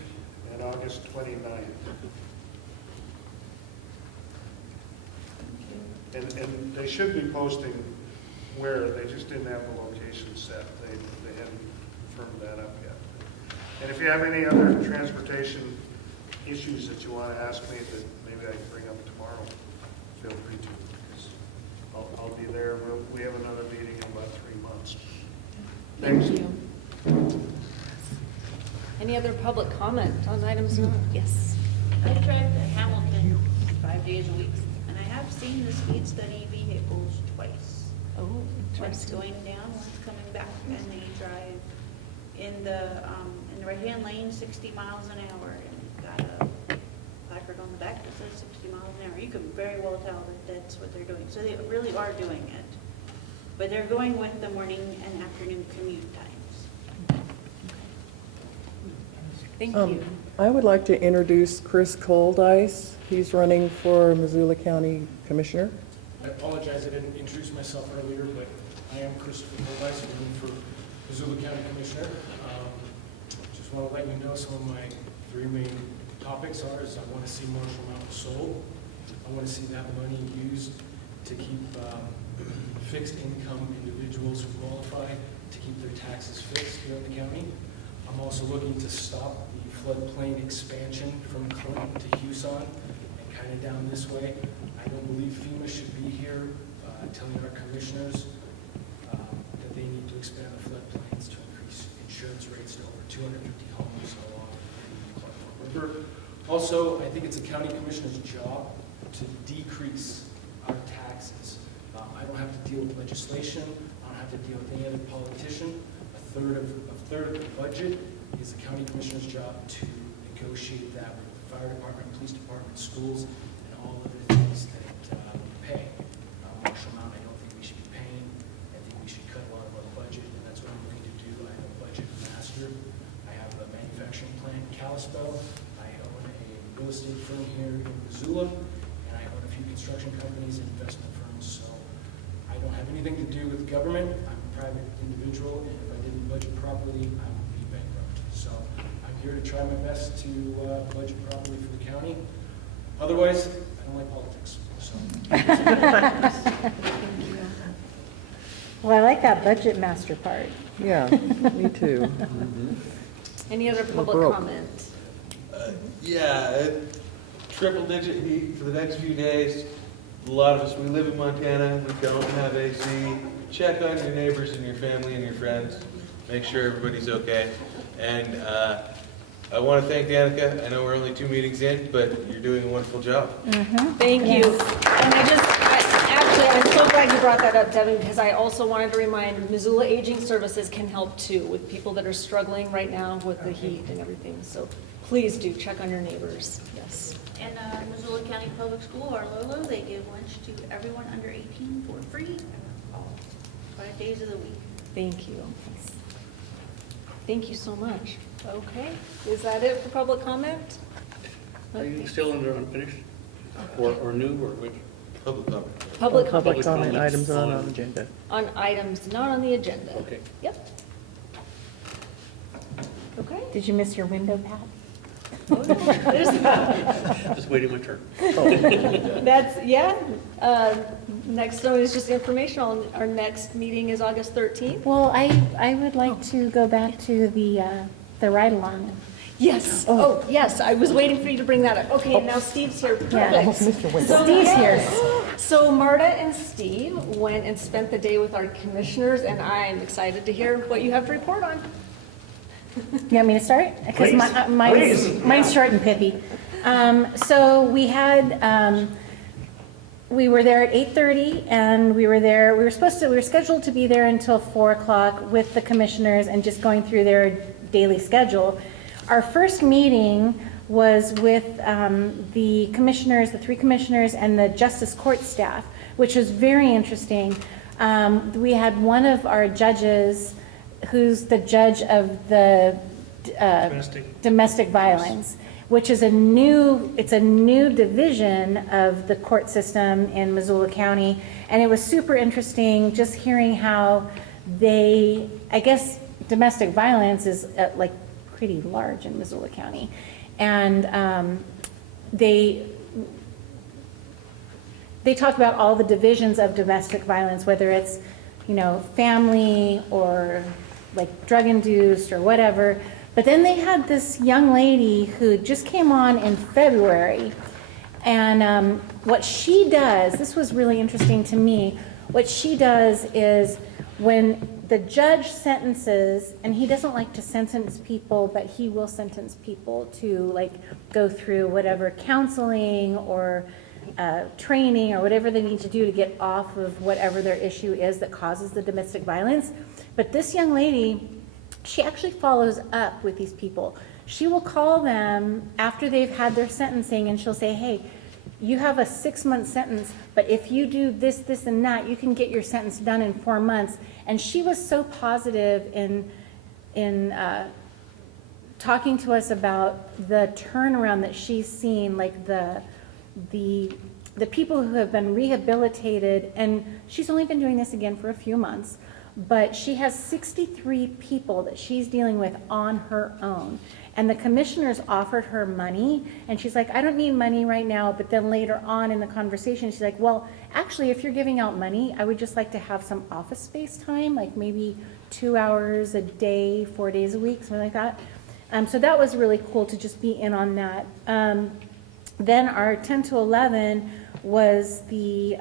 and August 29th. And they should be posting where, they just didn't have the location set. They hadn't confirmed that up yet. And if you have any other transportation issues that you want to ask me that maybe I can bring up tomorrow, feel free to, because I'll be there. We have another meeting in about 3 months. Thanks. Thank you. Any other public comment on items? Yes. I drive to Hamilton 5 days a week, and I have seen the speed study vehicles twice. Oh, Once going down, once coming back, and they drive in the right-hand lane 60 miles an hour, and it's got a placard on the back that says 60 miles an hour. You can very well tell that that's what they're doing. So they really are doing it. But they're going with the morning and afternoon commute times. Thank you. I would like to introduce Chris Coldice. He's running for Missoula County Commissioner. I apologize, I didn't introduce myself earlier, but I am Christopher Coldice, running for Missoula County Commissioner. Just want to let you know some of my 3 main topics are, is I want to see Marshall Mountain sold. I want to see that money used to keep fixed income individuals who qualify, to keep their taxes fixed here in the county. I'm also looking to stop the floodplain expansion from Clinton to Houston and kind of down this way. I don't believe FEMA should be here telling our commissioners that they need to expand the floodplains to increase insurance rates to over 250 homes along the Clark River. Also, I think it's a county commissioner's job to decrease our taxes. I don't have to deal with legislation. I don't have to deal with any other politician. A third of the budget is the county commissioner's job to negotiate that with the fire department, police department, schools, and all other things that we pay. Marshall Mountain, I don't think we should be paying. I think we should cut a lot of our budget, and that's what I'm looking to do. I have a budget master. I have a manufacturing plant in Kalispell. I own a real estate firm here in Missoula, and I own a few construction companies and investment firms. So I don't have anything to do with government. I'm a private individual, and if I didn't budget properly, I would be bankrupt. So I'm here to try my best to budget properly for the county. Otherwise, I don't like politics. So. Well, I like that budget master part. Yeah, me too. Any other We're public broke. comment? Yeah, triple digit heat for the next few days. A lot of us, we live in Montana, we don't have AC. Check on your neighbors and your family and your friends. Make sure everybody's okay. And I want to thank Danica. I know we're only 2 meetings in, but you're doing a wonderful job. Thank you. And actually, I'm so glad you brought that up, Devin, because I also wanted to remind Missoula Aging Services can help too with people that are struggling right now with the heat and everything. So please do check on your neighbors. Yes. And Missoula County Public School, our Lolo, they give lunch to everyone under 18 for free, 5 days of the week. Thank you. Thank you so much. Okay, is that it for public comment? Are you still under unfinished? Or new, or which? Public comment. Public Public comment comment items are not on the agenda. on items not on the agenda. Okay. Yep. Okay. Did you miss your window, Pat? Oh, no. There's- Just waiting my turn. That's, yeah. Next one is just informational. Our next meeting is August 13th. Well, I would like to go back to the ride-along. Yes. Oh, yes. I was waiting for you to bring that up. Okay, now Steve's here. Perfect. Almost missed your window. Steve's here. So Marta and Steve went and spent the day with our commissioners, and I'm excited to hear what you have to report on. You want me to start? Because mine's short and pithy. So we had, we were there at 8:30, and we were scheduled to be there until 4 o'clock with the commissioners and just going through their daily schedule. Our first meeting was with the commissioners, the 3 commissioners, and the justice court staff, which was very interesting. We had one of our judges who's the judge of the domestic violence, which is a new division of the court system in Missoula County. And it was super interesting just hearing how I guess domestic violence is like pretty large in Missoula County. And they talk about all the divisions of domestic violence, whether it's, family or like drug-induced or whatever. But then they had this young lady who just came on in February, and what she does, this was really interesting to me, what she does is when the judge sentences, and he doesn't like to sentence people, but he will sentence people to like go through whatever counseling or training or whatever they need to do to get off of whatever their issue is that causes the domestic violence. But this young lady, she actually follows up with these people. She will call them after they've had their sentencing, and she'll say, hey, you have a 6-month sentence, but if you do this, this, and that, you can get your sentence done in 4 months. And she was so positive in talking to us about the turnaround that she's seen, like the people who have been rehabilitated, and she's only been doing this again for a few months, but she has 63 people that she's dealing with on her own. And the commissioners offered her money, and she's like, I don't need money right now. But then later on in the conversation, she's like, well, actually, if you're giving out money, I would just like to have some office space time, like maybe 2 hours a day, 4 days a week, something like that. So that was really cool to just be in on that. Then our 10 to 11 was the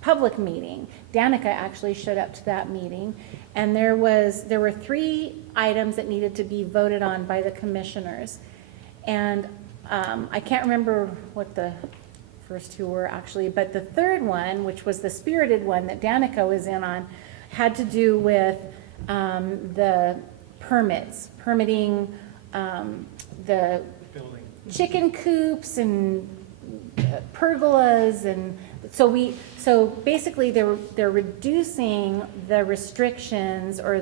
public meeting. Danica actually showed up to that meeting, and there were 3 items that needed to be voted on by the commissioners. And I can't remember what the first 2 were actually, but the third one, which was the spirited one that Danica was in on, had to do with the permitting the Building. chicken coops and pergolas, and so basically they're reducing the restrictions, or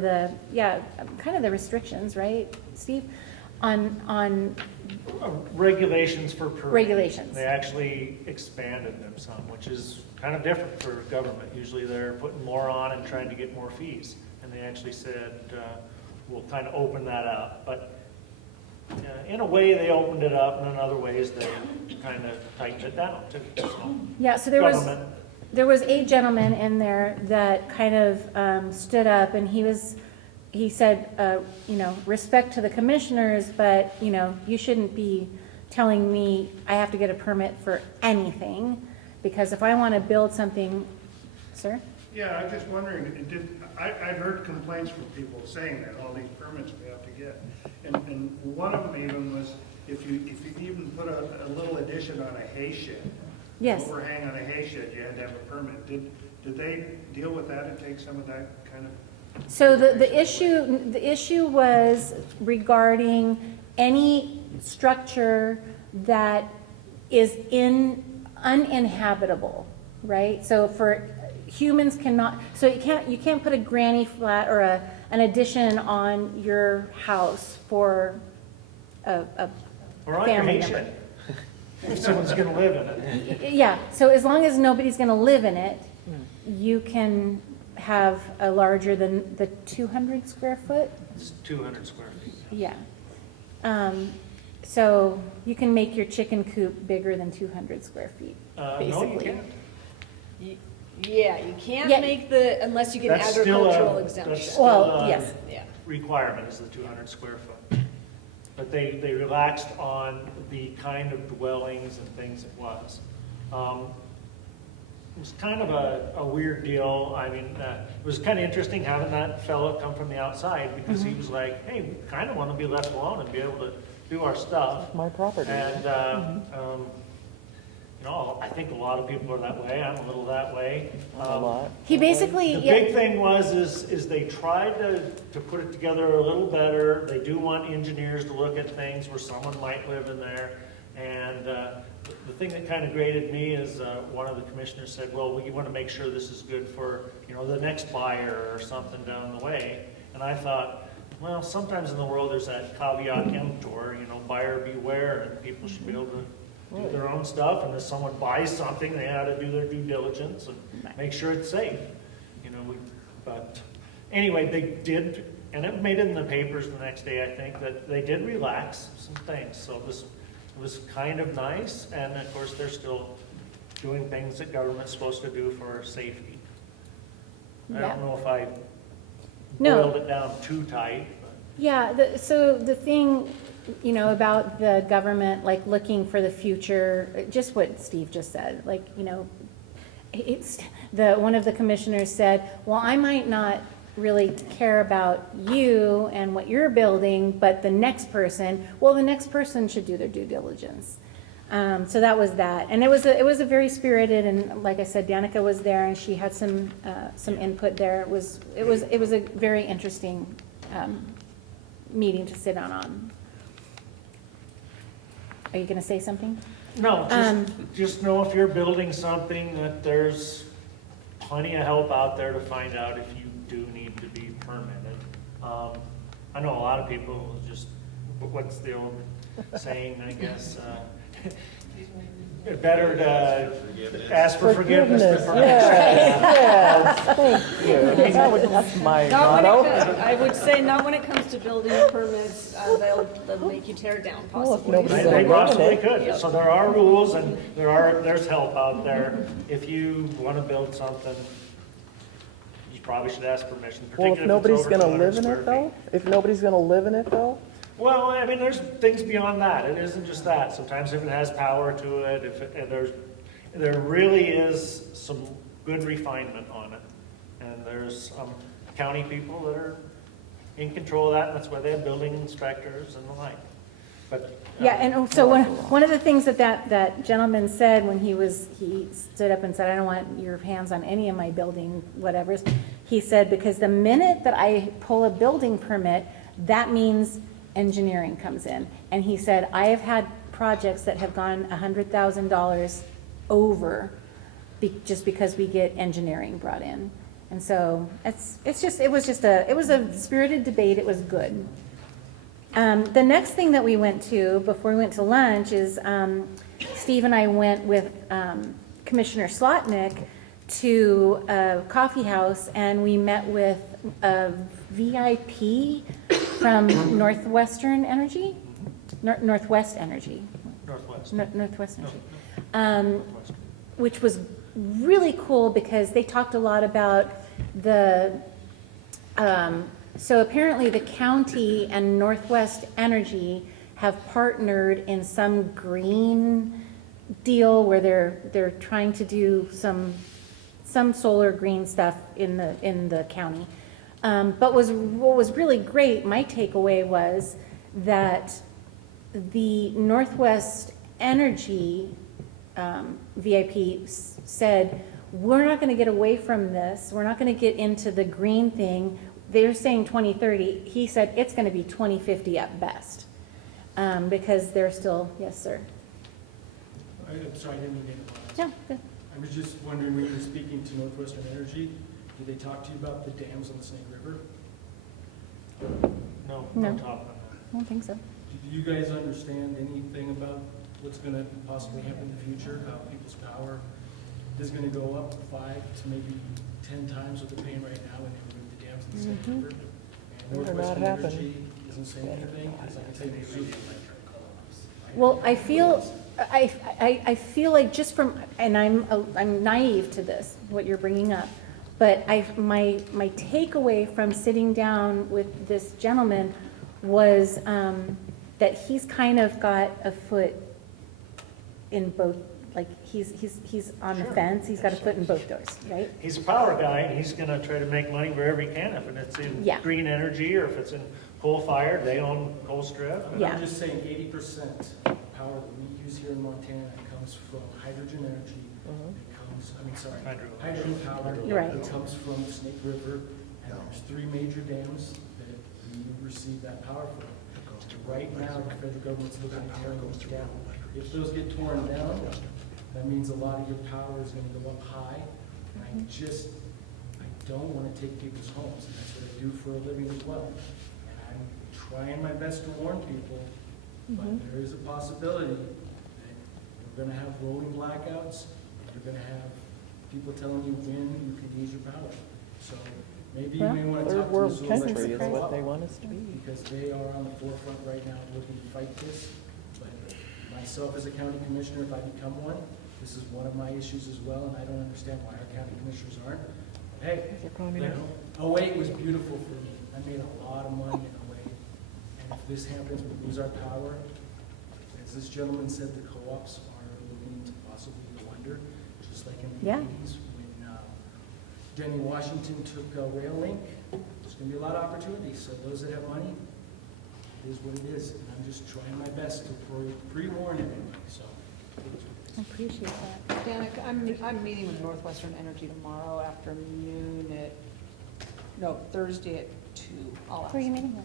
kind of the restrictions, right, Steve, on Regulations for permitting. Regulations. They actually expanded them some, which is kind of different for government. Usually they're putting more on and trying to get more fees. And they actually said, we'll kind of open that up. But in a way, they opened it up, and in other ways, they kind of tightened it down too. So, yeah, so there was a gentleman in there that kind of stood up, and he said, respect to the commissioners, but, you shouldn't be telling me I have to get a permit for anything, because if I want to build something, sir? Yeah, I'm just wondering, I've heard complaints from people saying that, all these permits we have to get. And one of them even was, if you even put a little addition on a hay shed, Yes. overhang on a hay shed, you had to have a permit. Did they deal with that and take some of that kind of? So the issue was regarding any structure that is uninhabitable, right? So for humans cannot, so you can't put a granny flat or an addition on your house for a Or on your family hay member. shed. If someone's going to live in it. Yeah, so as long as nobody's going to live in it, you can have a larger than the 200 square foot. It's 200 square feet. Yeah. So you can make your chicken coop bigger than 200 square feet, basically. No, you can't. Yeah, you can't Yeah. make unless you get an That's still agricultural a- exemption. that's still Well, a yes. Yeah. Requirement is the 200 square foot. But they relaxed on the kind of dwellings and things it was. It was kind of a weird deal. I mean, it was kind of interesting having that fellow come from the outside, because he was like, hey, we kind of want to be left alone and be able to do our stuff. My property. And, I think a lot of people are that way. I'm a little that way. A lot. He basically, The big thing is they tried to put it together a little better. They do want engineers to look at things where someone might live in there. And the thing that kind of grated me is one of the commissioners said, well, we want to make sure this is good for, the next buyer or something down the way. And I thought, well, sometimes in the world there's that caveat emptor, buyer beware, and people should be able to do their own stuff. And if someone buys something, they ought to do their due diligence and make sure it's safe. But anyway, they did, and it made it in the papers the next day, I think, that they did relax some things. So this was kind of nice, and of course they're still doing things that government's supposed to do for safety. I Yeah. don't know if I No. boiled it down too tight, Yeah, so the thing, about the government, like, looking for the future, just what Steve just said, like, one of the commissioners said, well, I might not really care about you and what you're building, but the next person should do their due diligence. So that was that, and it was a very spirited, and like I said, Danica was there, and she had some input there. It was a very interesting meeting to sit on. Are you going to say something? No, just know if you're building something that there's plenty of help out there to find out if you do need to be permitted. I know a lot of people just, what's the old saying, I guess, better to ask for forgiveness than permission. Yes, thank you. That's my motto. I would say not when it comes to building permits, they'll make you tear down possibly. nobody's They gonna possibly limit it. could. So there are rules and there's help out there. If you want to build something, you probably should ask permission, Well, particularly if nobody's it's over gonna 200 live in square it though? feet. If nobody's gonna live in it though? Well, I mean, there's things beyond that. It isn't just that. Sometimes if it has power to it, there really is some good refinement on it. And there's county people that are in control of that, and that's why they have building inspectors and the like. But Yeah, and so one of the things that gentleman said when he stood up and said, I don't want your hands on any of my building whatevers, he said, because the minute that I pull a building permit, that means engineering comes in. And he said, I have had projects that have gone $100,000 over just because we get engineering brought in. And so it was a spirited debate. It was good. The next thing that we went to before we went to lunch is Steve and I went with Commissioner Slotnick to a coffee house, and we met with a VIP from Northwest Energy, which was really cool because they talked a lot about so apparently the county and Northwest Energy have partnered in some green deal where they're trying to do some solar green stuff in the county. But what was really great, my takeaway was that the Northwest Energy VIP said, we're not going to get away from this. We're not going to get into the green thing. They're saying 2030. He said it's going to be 2050 at best, because they're still, yes, sir. I'm sorry, I didn't mean to interrupt. No, good. I was just wondering, when you were speaking to Northwestern Energy, did they talk to you about the dams on the Snake River? no No. talk on that. I don't think so. Do you guys understand anything about what's going to possibly happen in the future, how people's power is going to go up 5 to maybe 10 times what they're paying right now when they remove the dams in the Snake River? And Better not Northwestern happen. Energy isn't saying anything, because I can tell you, Missouri. Well, I feel like just from, and I'm naive to this, what you're bringing up, but my takeaway from sitting down with this gentleman was that he's kind of got a foot in both, like he's on the fence, he's got a foot in both doors, right? He's a power guy, and he's going to try to make money wherever he can, if it's in Yeah. green energy or if it's in coal-fired. They own coal strip. Yeah. I'm just saying 80% of power that we use here in Montana comes from hydrogen energy. It comes, hydrogen power. Right. It comes from the Snake River, and there's 3 major dams that we receive that power from. Right now, the federal government's looking at tearing those down. If those get torn down, that means a lot of your power is gonna go up high. And I don't wanna take people's homes, and that's what I do for a living as well. And I'm trying my best to warn people, but there is a possibility that we're gonna have rolling blackouts, and you're gonna have people telling you when you can use your power. So maybe you may wanna Third talk to world Missoula country is Electric what they want us to be. because they are on the forefront right now looking to fight this. But myself as a county commissioner, if I become one, this is one of my issues as well, and I don't understand why our county commissioners aren't. Hey, 08 was beautiful for me. I made a lot of money in 08. this happens, we lose our power. As this gentleman said, the co-ops are looking to possibly go under, just like in the Yeah. 80s when Denny Washington took Rail Link. There's going to be a lot of opportunities, so those that have money, it is what it is, and I'm just trying my best to pre-warn everybody, so. I appreciate that. Danica, I'm meeting with Northwestern Energy tomorrow afternoon Thursday at 2. I'll ask. Who are you meeting with?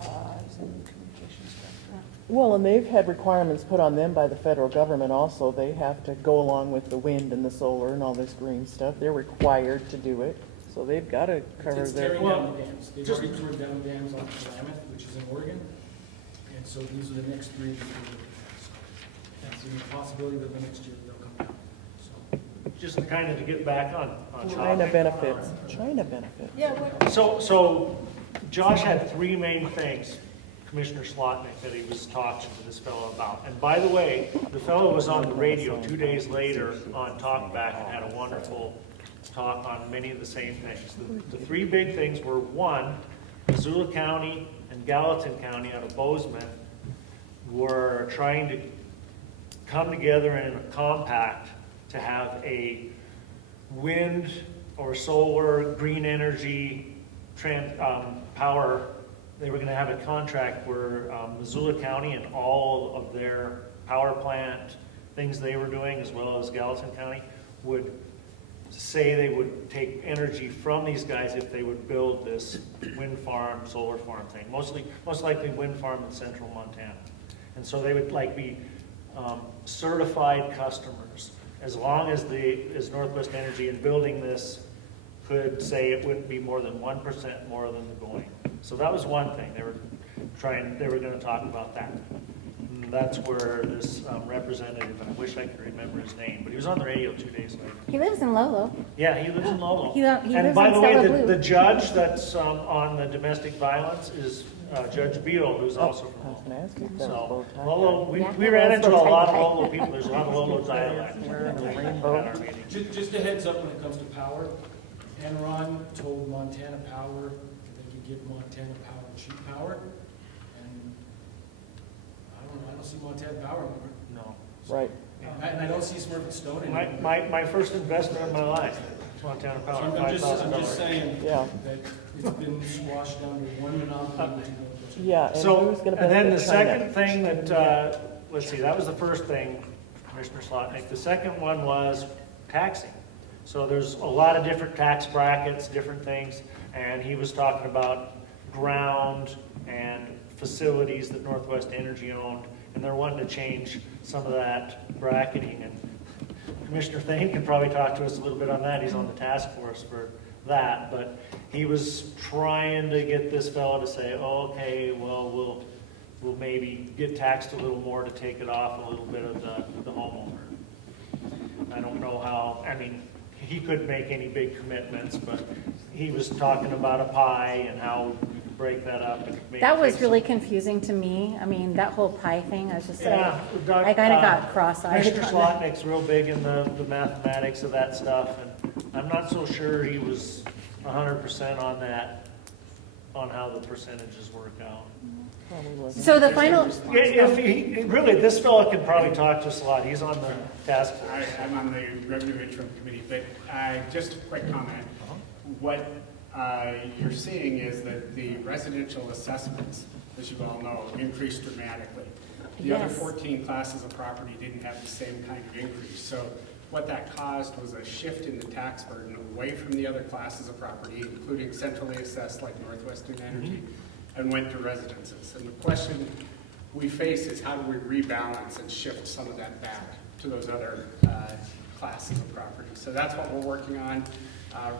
He's in communications director. Well, and they've had requirements put on them by the federal government also. They have to go along with the wind and the solar and all this green stuff. They're required to do it. So they've got to cover It's their. tearing down the dams. They've already torn down dams on Klamath, which is in Oregon, and so these are the next 3 that they're looking at. So that's the possibility that the next year they'll come down. So Just kind of to get back on China topic. benefits. China benefits. Yeah, what, So Josh had 3 main things, Commissioner Slotnick, that he was talking to this fellow about. And by the way, the fellow was on the radio 2 days later on Talkback and had a wonderful talk on many of the same things. The 3 big things were, 1, Missoula County and Gallatin County out of Bozeman were trying to come together in a compact to have a wind or solar green energy power. They were going to have a contract where Missoula County and all of their power plant things they were doing, as well as Gallatin County, would say they would take energy from these guys if they would build this wind farm, solar farm thing. Most likely wind farm in central Montana. And so they would be certified customers, as long as Northwest Energy in building this could say it wouldn't be more than 1% more than the going. So that was one thing. They were going to talk about that. And that's where this representative, I wish I could remember his name, but he was on the radio 2 days later. He lives in Lolo. Yeah, he lives in Lolo. He And lives by in the way, Stella Blue. the judge that's on the domestic violence is Judge Beal, who's also from I was Lolo. going to ask you if that was So, bow tie. Lolo, Yeah, we ran into a Lolo's lot of bow tie. Lolo people. There's a lot of Lolo dialect Wearing a at rainbow. our meeting. just a heads up when it comes to power. Enron told Montana Power that they could give Montana Power cheap power, and I don't see Montana Power anymore. No. Right. And I don't see Smurfit Stone anymore. My first investment in my life, Montana So Power, I'm just $5,000. saying Yeah. that it's been squashed down to one monopoly. Yeah, and So, who's going to and then benefit the China? second thing that, let's see, that was the first thing, Commissioner Slotnick. The second one was taxing. So there's a lot of different tax brackets, different things, and he was talking about ground and facilities that Northwest Energy owned, and they're wanting to change some of that bracketing. And Commissioner Thane can probably talk to us a little bit on that. He's on the task force for that, but he was trying to get this fellow to say, oh, okay, well, we'll maybe get taxed a little more to take it off a little bit of the homeowner. I don't know how, I mean, he couldn't make any big commitments, but he was talking about a pie and how we could break that up. And maybe That was take really some- confusing to me. I mean, that whole pie thing, I was just Yeah, like, I kind of got cross-eyed. Commissioner Slotnick's real big in the mathematics of that stuff, and I'm not so sure he was 100% on that, on how the percentages work out. Probably wasn't. So the final, If he, really, this fellow could probably talk to us a lot. He's on the task force. I'm on the Revenue Interim Committee, but just a quick comment. What you're seeing is that the residential assessments, as you all know, increased dramatically. The other Yes. 14 classes of property didn't have the same kind of increase. So what that caused was a shift in the tax burden away from the other classes of property, including centrally assessed like Northwestern Energy, and went to residences. And the question we face is how do we rebalance and shift some of that back to those other classes of property? So that's what we're working on.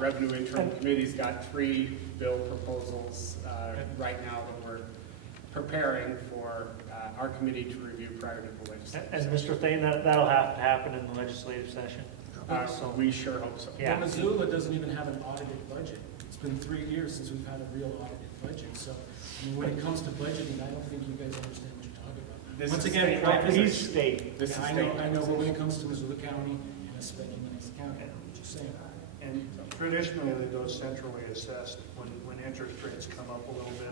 Revenue Interim Committee's got 3 bill proposals right now that we're preparing for our committee to review prior to the legislative And session. Mr. Thane, that'll have to happen in the legislative session. So we sure hope so. Yeah. But Missoula doesn't even have an audited budget. It's been 3 years since we've had a real audited budget. So, I mean, when it comes to budgeting, I don't think you guys understand what you're talking about. This Once is again, state. He's state. This is I state. know, but when it comes to Missoula County, and especially when it's county, I'm just saying. And traditionally, those centrally assessed, when interest rates come up a little bit,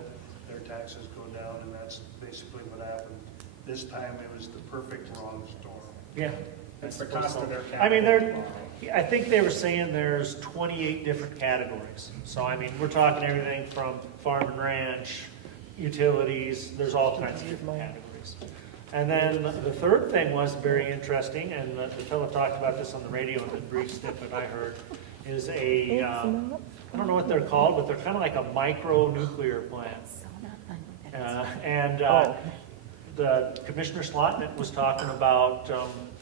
they're taxes go down, and that's basically what happened. This time, it was the perfect wrong storm. Yeah. It's the cost of their capital. I mean, I think they were saying there's 28 different categories. So, I mean, we're talking everything from farm and ranch, utilities, there's all kinds of different categories. And then the third thing was very interesting, and the fellow talked about this on the radio in the brief snippet I heard, is I don't know what they're called, but they're kind of like a micro nuclear plant. The Commissioner Slotnick was talking about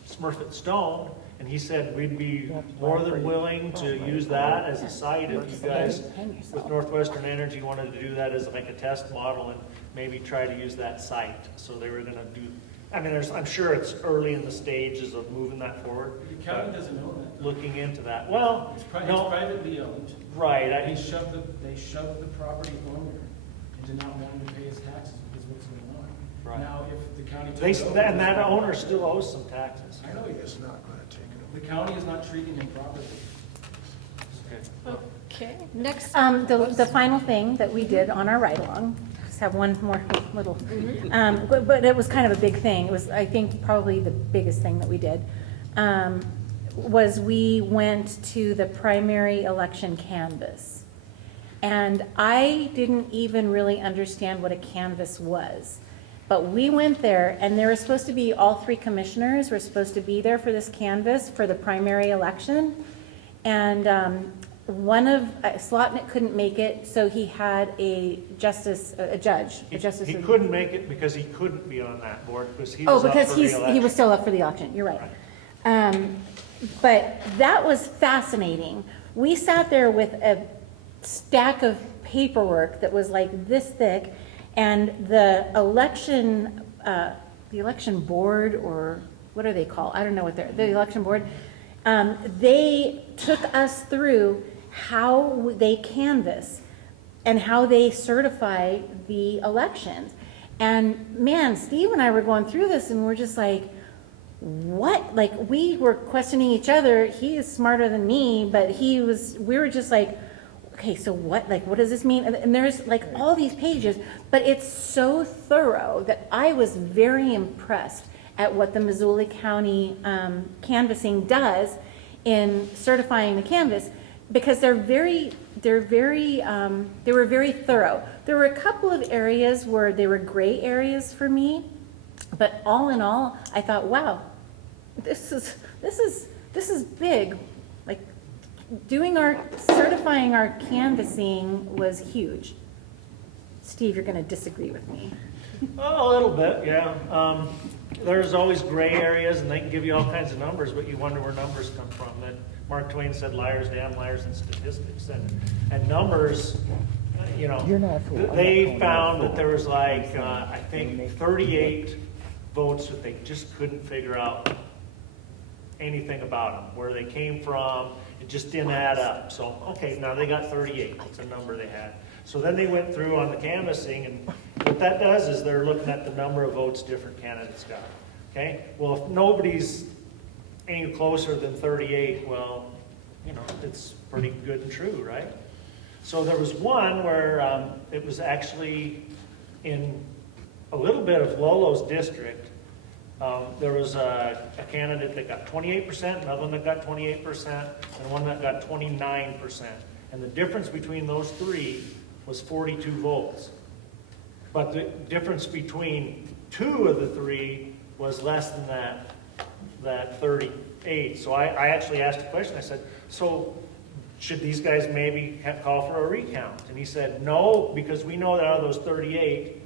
Smurfit Stone, and he said we'd be more than willing to use that as a site if you guys with Northwestern Energy wanted to do that as like a test model and maybe try to use that site. So they were going to do, I mean, I'm sure it's early in the stages of moving that forward. The county doesn't own that. Looking into that. Well, It's no, privately owned. right. They shoved the property owner into not wanting to pay his taxes because of what's going on. Right. Now, if the county They, took it over, and that owner still owes some taxes. I know he It's is. not going to take it. The county is not treating him properly. Okay, next. The final thing that we did on our ride-along, just have one more little, but it was kind of a big thing. It was, I think, probably the biggest thing that we did, was we went to the primary election canvass. And I didn't even really understand what a canvass was. But we went there, and there was supposed to be, all three commissioners were supposed to be there for this canvass for the primary election. And Slotnick couldn't make it, so he had a judge. He couldn't make it because he couldn't be on that board because he was up for he was still up for the election, you're right. But that was fascinating. We sat there with a stack of paperwork that was like this thick, and the election board, or what are they called? I don't know what the election board, they took us through how they canvass and how they certify the elections. And man, Steve and I were going through this and we're just like, what? Like, we were questioning each other. He is smarter than me, but we were just like, okay, so what, like, what does this mean? And there's like all these pages, but it's so thorough that I was very impressed at what the Missoula County canvassing does in certifying the canvass, because they were very thorough. There were a couple of areas where they were gray areas for me, but all in all, I thought, wow, this is big. Like, certifying our canvassing was huge. Steve, you're going to disagree with me. Oh, a little bit, yeah. There's always gray areas, and they can give you all kinds of numbers, but you wonder where numbers come from. That Mark Twain said, liars, damn liars, and statistics. And numbers, they found that there was like, I think, 38 votes that they just couldn't figure out anything about them, where they came from. It just didn't add up. So, okay, now they got 38. That's a number they had. So then they went through on the canvassing, and what that does is they're looking at the number of votes different candidates got. Okay? Well, if nobody's any closer than 38, well, it's pretty good and true, right? So there was one where it was actually in a little bit of Lolo's district. There was a candidate that got 28%, another one that got 28%, and one that got 29%. And the difference between those three was 42 votes. But the difference between two of the three was less than that 38. So I actually asked a question. I said, so should these guys maybe call for a recount? And he said, no, because we know that out of those 38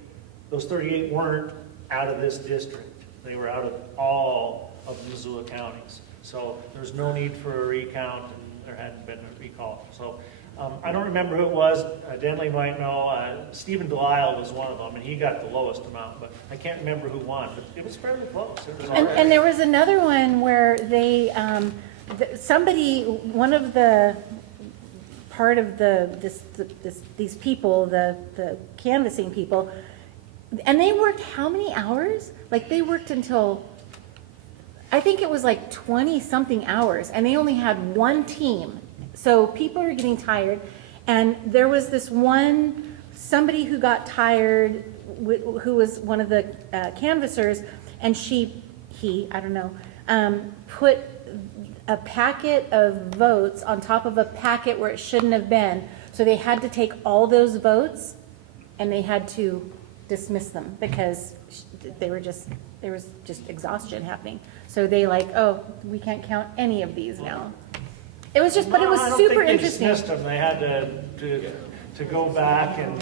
weren't out of this district. They were out of all of the Missoula counties. So there's no need for a recount, and there hadn't been a recall. So I don't remember who it was. Denley might know. Stephen Delisle was one of them, and he got the lowest amount, but I can't remember who won. But it was fairly close. It was And there was another one where they, these people, the canvassing people, and they worked how many hours? Like, they worked until, I think it was like 20-something hours, and they only had one team. So people were getting tired, and there was this one somebody who got tired, who was one of the canvassers, and I don't know, put a packet of votes on top of a packet where it shouldn't have been. So they had to take all those votes and they had to dismiss them because there was just exhaustion happening. So they like, oh, we can't count any of these now. It was just, but it was super interesting. I don't think they dismissed them. They had to go back and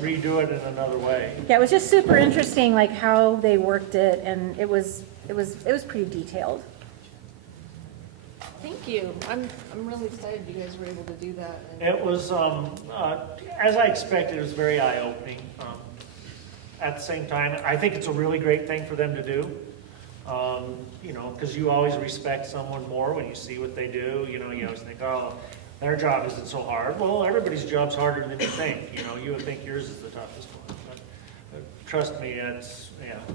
redo it in another way. Yeah, it was just super interesting, like how they worked it, and it was pretty detailed. Thank you. I'm really excited you guys were able to do that. It was, as I expected, it was very eye-opening. At the same time, I think it's a really great thing for them to do. You know, because you always respect someone more when you see what they do. You know, you always think, oh, their job isn't so hard. Well, everybody's job's harder than you think. You know, you would think yours is the toughest one. But trust me,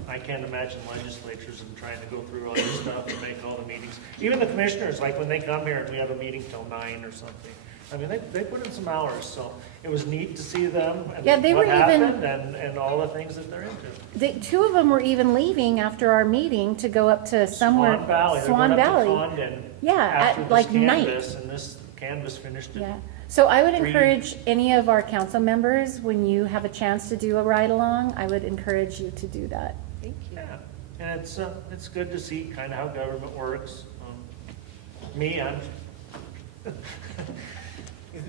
I can't imagine legislatures and trying to go through all this stuff and make all the meetings. Even the commissioners, like when they come here and we have a meeting till 9 or something. I mean, they put in some hours, so it was neat to see them and they what were happened and all the things that they're into. Two of them were even leaving after our meeting to go up to somewhere. Swan Valley. Swan They went up to Valley. Condon Yeah, after at this like night. canvas, and this canvas finished it. Yeah. So I would 3. encourage any of our council members, when you have a chance to do a ride-along, I would encourage you to do that. Thank you. Yeah, and it's good to see kind of how government works.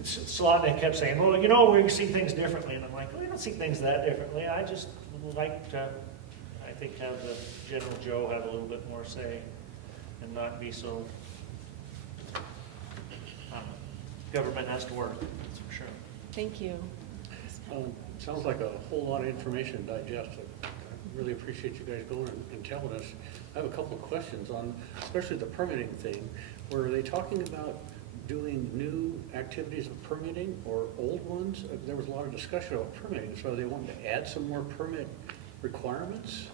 Solana kept saying, well, you know, we see things differently. And I'm like, well, we don't see things that differently. I just would like to, I think, have the General Joe have a little bit more say and not be so, government has to work, that's for sure. Thank you. Sounds like a whole lot of information to digest. I really appreciate you guys going and telling us. I have a couple of questions on, especially the permitting thing. Were they talking about doing new activities of permitting or old ones? There was a lot of discussion about permitting, so they wanted to add some more permit requirements?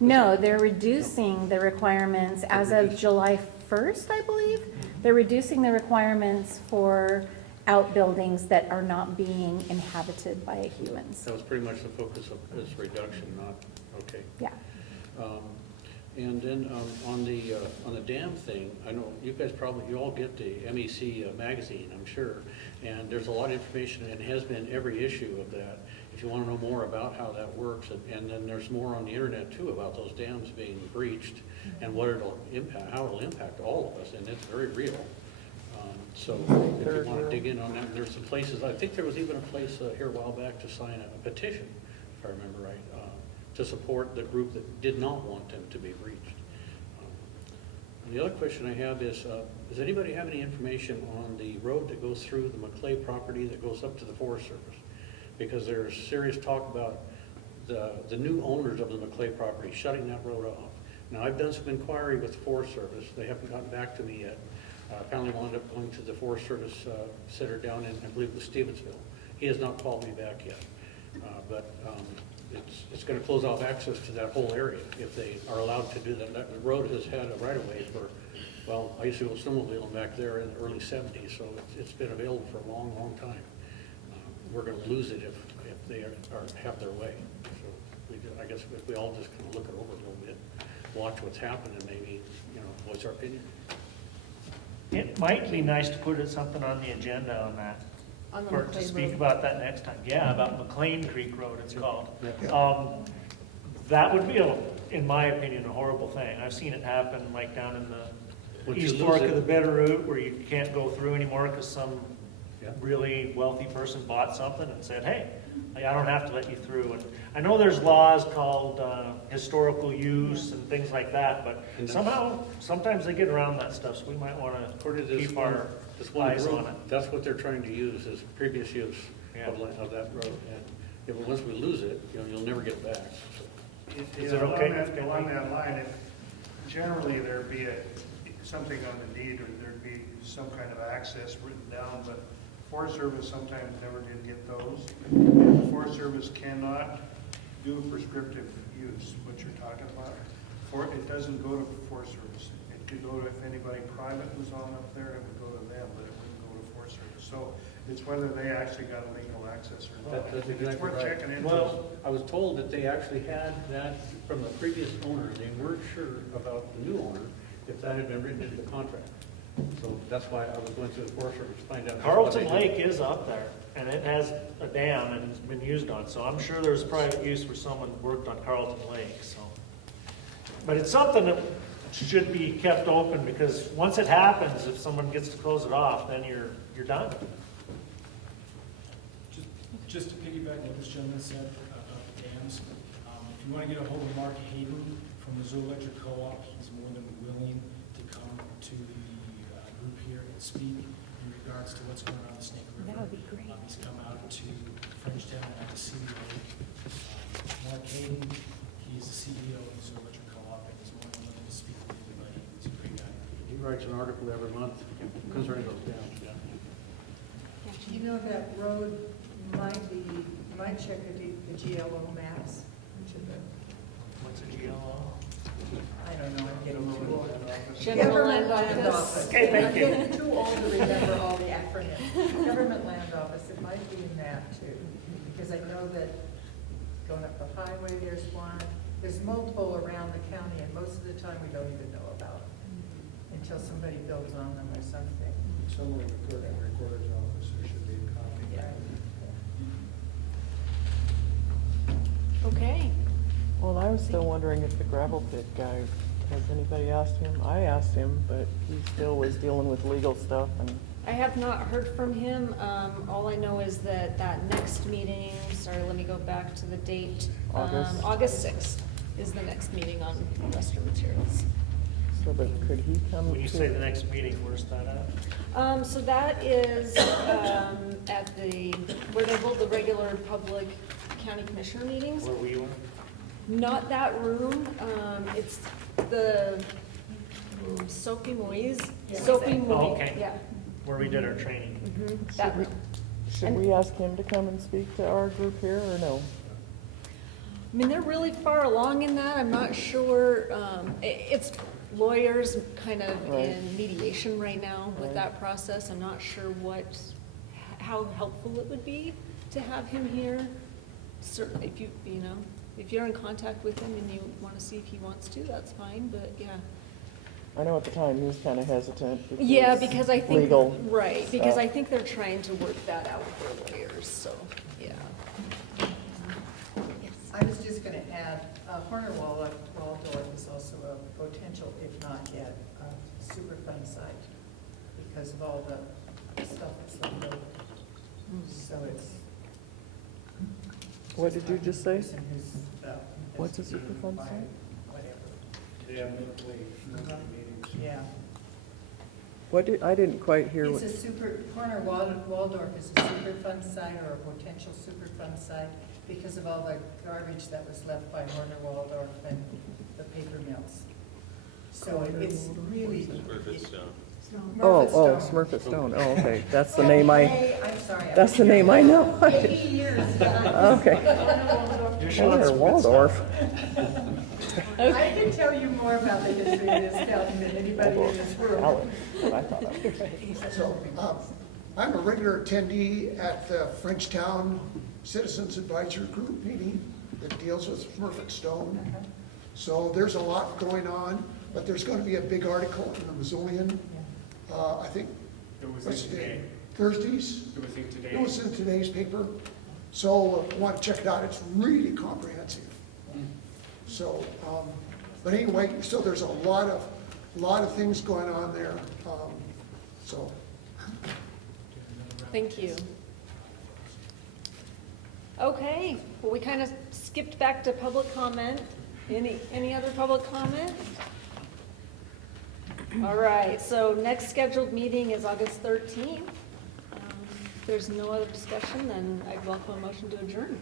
No, they're reducing the requirements as of July 1st, I believe. They're reducing the requirements for outbuildings that are not being inhabited by humans. That was pretty much the focus of this reduction, not, okay. Yeah. And then on the dam thing, I know you guys you all get the MEC magazine, I'm sure, and there's a lot of information, and has been every issue of that. If you want to know more about how that works, and then there's more on the internet too about those dams being breached and what it'll impact, how it'll impact all of us, and it's very real. So if you want to dig in on that, and there's some places, I think there was even a place here a while back to sign a petition, if I remember right, to support the group that did not want them to be breached. And the other question I have is, does anybody have any information on the road that goes through the McClay property that goes up to the Forest Service? Because there's serious talk about the new owners of the McClay property shutting that road off. Now, I've done some inquiry with the Forest Service. They haven't gotten back to me yet. Apparently wound up going to the Forest Service center down in, I believe it was Stevensville. He has not called me back yet. But it's going to close off access to that whole area if they are allowed to do that. The road has had a right-of-way for, well, I used to go snowmobiling back there in the early 70s, so it's been available for a long, long time. We're going to lose it if they have their way. So I guess if we all just kind of look it over a little bit, watch what's happening, and maybe, what's our opinion? It might be nice to put something on the agenda on that. On the Or to McClay speak Road. about that next time. Yeah, about McLean Creek Road, it's called. Yeah. That would be, in my opinion, a horrible thing. I've seen it happen like down in the Once you east lose fork it- of the Bitterroot where you can't go through anymore because some really wealthy person bought something and said, hey, I don't have to let you through. And I know there's laws called historical use and things like that, but And that's- somehow, sometimes they get around that stuff, so we might want According to to this keep one, our this one eyes road, on it. that's what they're trying to use as previous use of that road. And if once we lose it, you'll never get it back. So. Is it okay? Along that line, generally there'd be something on the deed, or there'd be some kind of access written down, but Forest Service sometimes never did get those. And the Forest Service cannot do prescriptive use, what you're talking about. It doesn't go to Forest Service. It could go to, if anybody private was on up there, it would go to them, but it wouldn't go to Forest Service. So It's whether they actually got legal access or not. That's exactly It's worth right. checking into. Well, I was told that they actually had that from the previous owner. They weren't sure about the new owner, if that had been written into the contract. So that's why I was going through the Forest Service to find out. Carlton Lake is up there, and it has a dam and it's been used on, so I'm sure there's private use where someone worked on Carlton Lake, so. But it's something that should be kept open, because once it happens, if someone gets to close it off, then you're done. Just to piggyback on what this gentleman said about the dams, if you want to get a hold of Mark Hayden from the Zoo Electric Co-op, he's more than willing to come to the group here and speak in regards to what's going on in the Snake River. That would be great. He's come out to Frenchtown and to see Mark Hayden. He's the CEO of the Zoo Electric Co-op, and he's more than willing to speak with everybody. He's a great guy. He writes an article every month concerning those dams. You know, that road might check the GLO maps. What's a GLO? I don't know, I'm getting too old. General Government Land Office. I'm getting too old to remember all the acronyms. Government Land Office, it might be in that too, because I know that going up the highway, there's one, there's multiple around the county, and most of the time we don't even know about them until somebody builds on them or something. Somewhere in the clerk and recorder's office, there should be a copy. Okay. Well, I was still wondering if the gravel pit guy, has anybody asked him? I asked him, but he still was dealing with legal stuff and. I have not heard from him. All I know is that next meeting, sorry, let me go back to the date. August 6th is the next meeting on Western Materials. So, but could he come? When you say the next meeting, where's that at? So that is at where they hold the regular public county commissioner meetings. Where we were? Not that room. It's the Sophie Moise. Sophie Moise. Oh, okay. Yeah. Where we did our training. That room. Should we ask him to come and speak to our group here, or no? I mean, they're really far along in that. I'm not sure. It's lawyers kind of in mediation right now with that process. I'm not sure how helpful it would be to have him here. Certainly, if you're in contact with him and you want to see if he wants to, that's fine. But yeah. I know at the time he was kind of hesitant. Yeah, because I think legal because stuff. I think they're trying to work that out with their lawyers. So yeah. I was just going to add, Horner Waldorf is also a potential, if not yet, Superfund site because of all the stuff that's left over. So it's. What did you just say? Person who's, What's a Superfund site? Whatever. Yeah, meetings. Yeah. I didn't quite hear It's what. Horner Waldorf is a Superfund site or a potential Superfund site because of all the garbage that was left by Horner Waldorf and the paper mills. So it's really. Smurfit Stone. Oh, okay. That's the name I'm sorry. That's the name I know. 80 years. Okay. Horner Waldorf. I can tell you more about the history of this county than anybody in this room. So, I'm a regular attendee at the Frenchtown Citizens Advisory Group meeting that deals with Smurfit Stone. So there's a lot going on, but there's going to be a big article in the Missoulian, I think. It was in today. Thursdays? It was in today. It was in today's paper. So I want to check it out. It's really comprehensive. So, but anyway, so there's a lot of things going on there. So. Thank you. Okay, well, we kind of skipped back to public comment. Any other public comment? All right, so next scheduled meeting is August 13th. If there's no other discussion, then I'd welcome a motion to adjourn.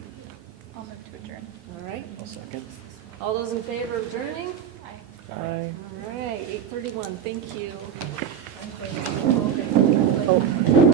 I'll move to adjourn. All right. I'll second. All those in favor of adjourning? Aye. Aye. All right, 8:31, thank you. Oh.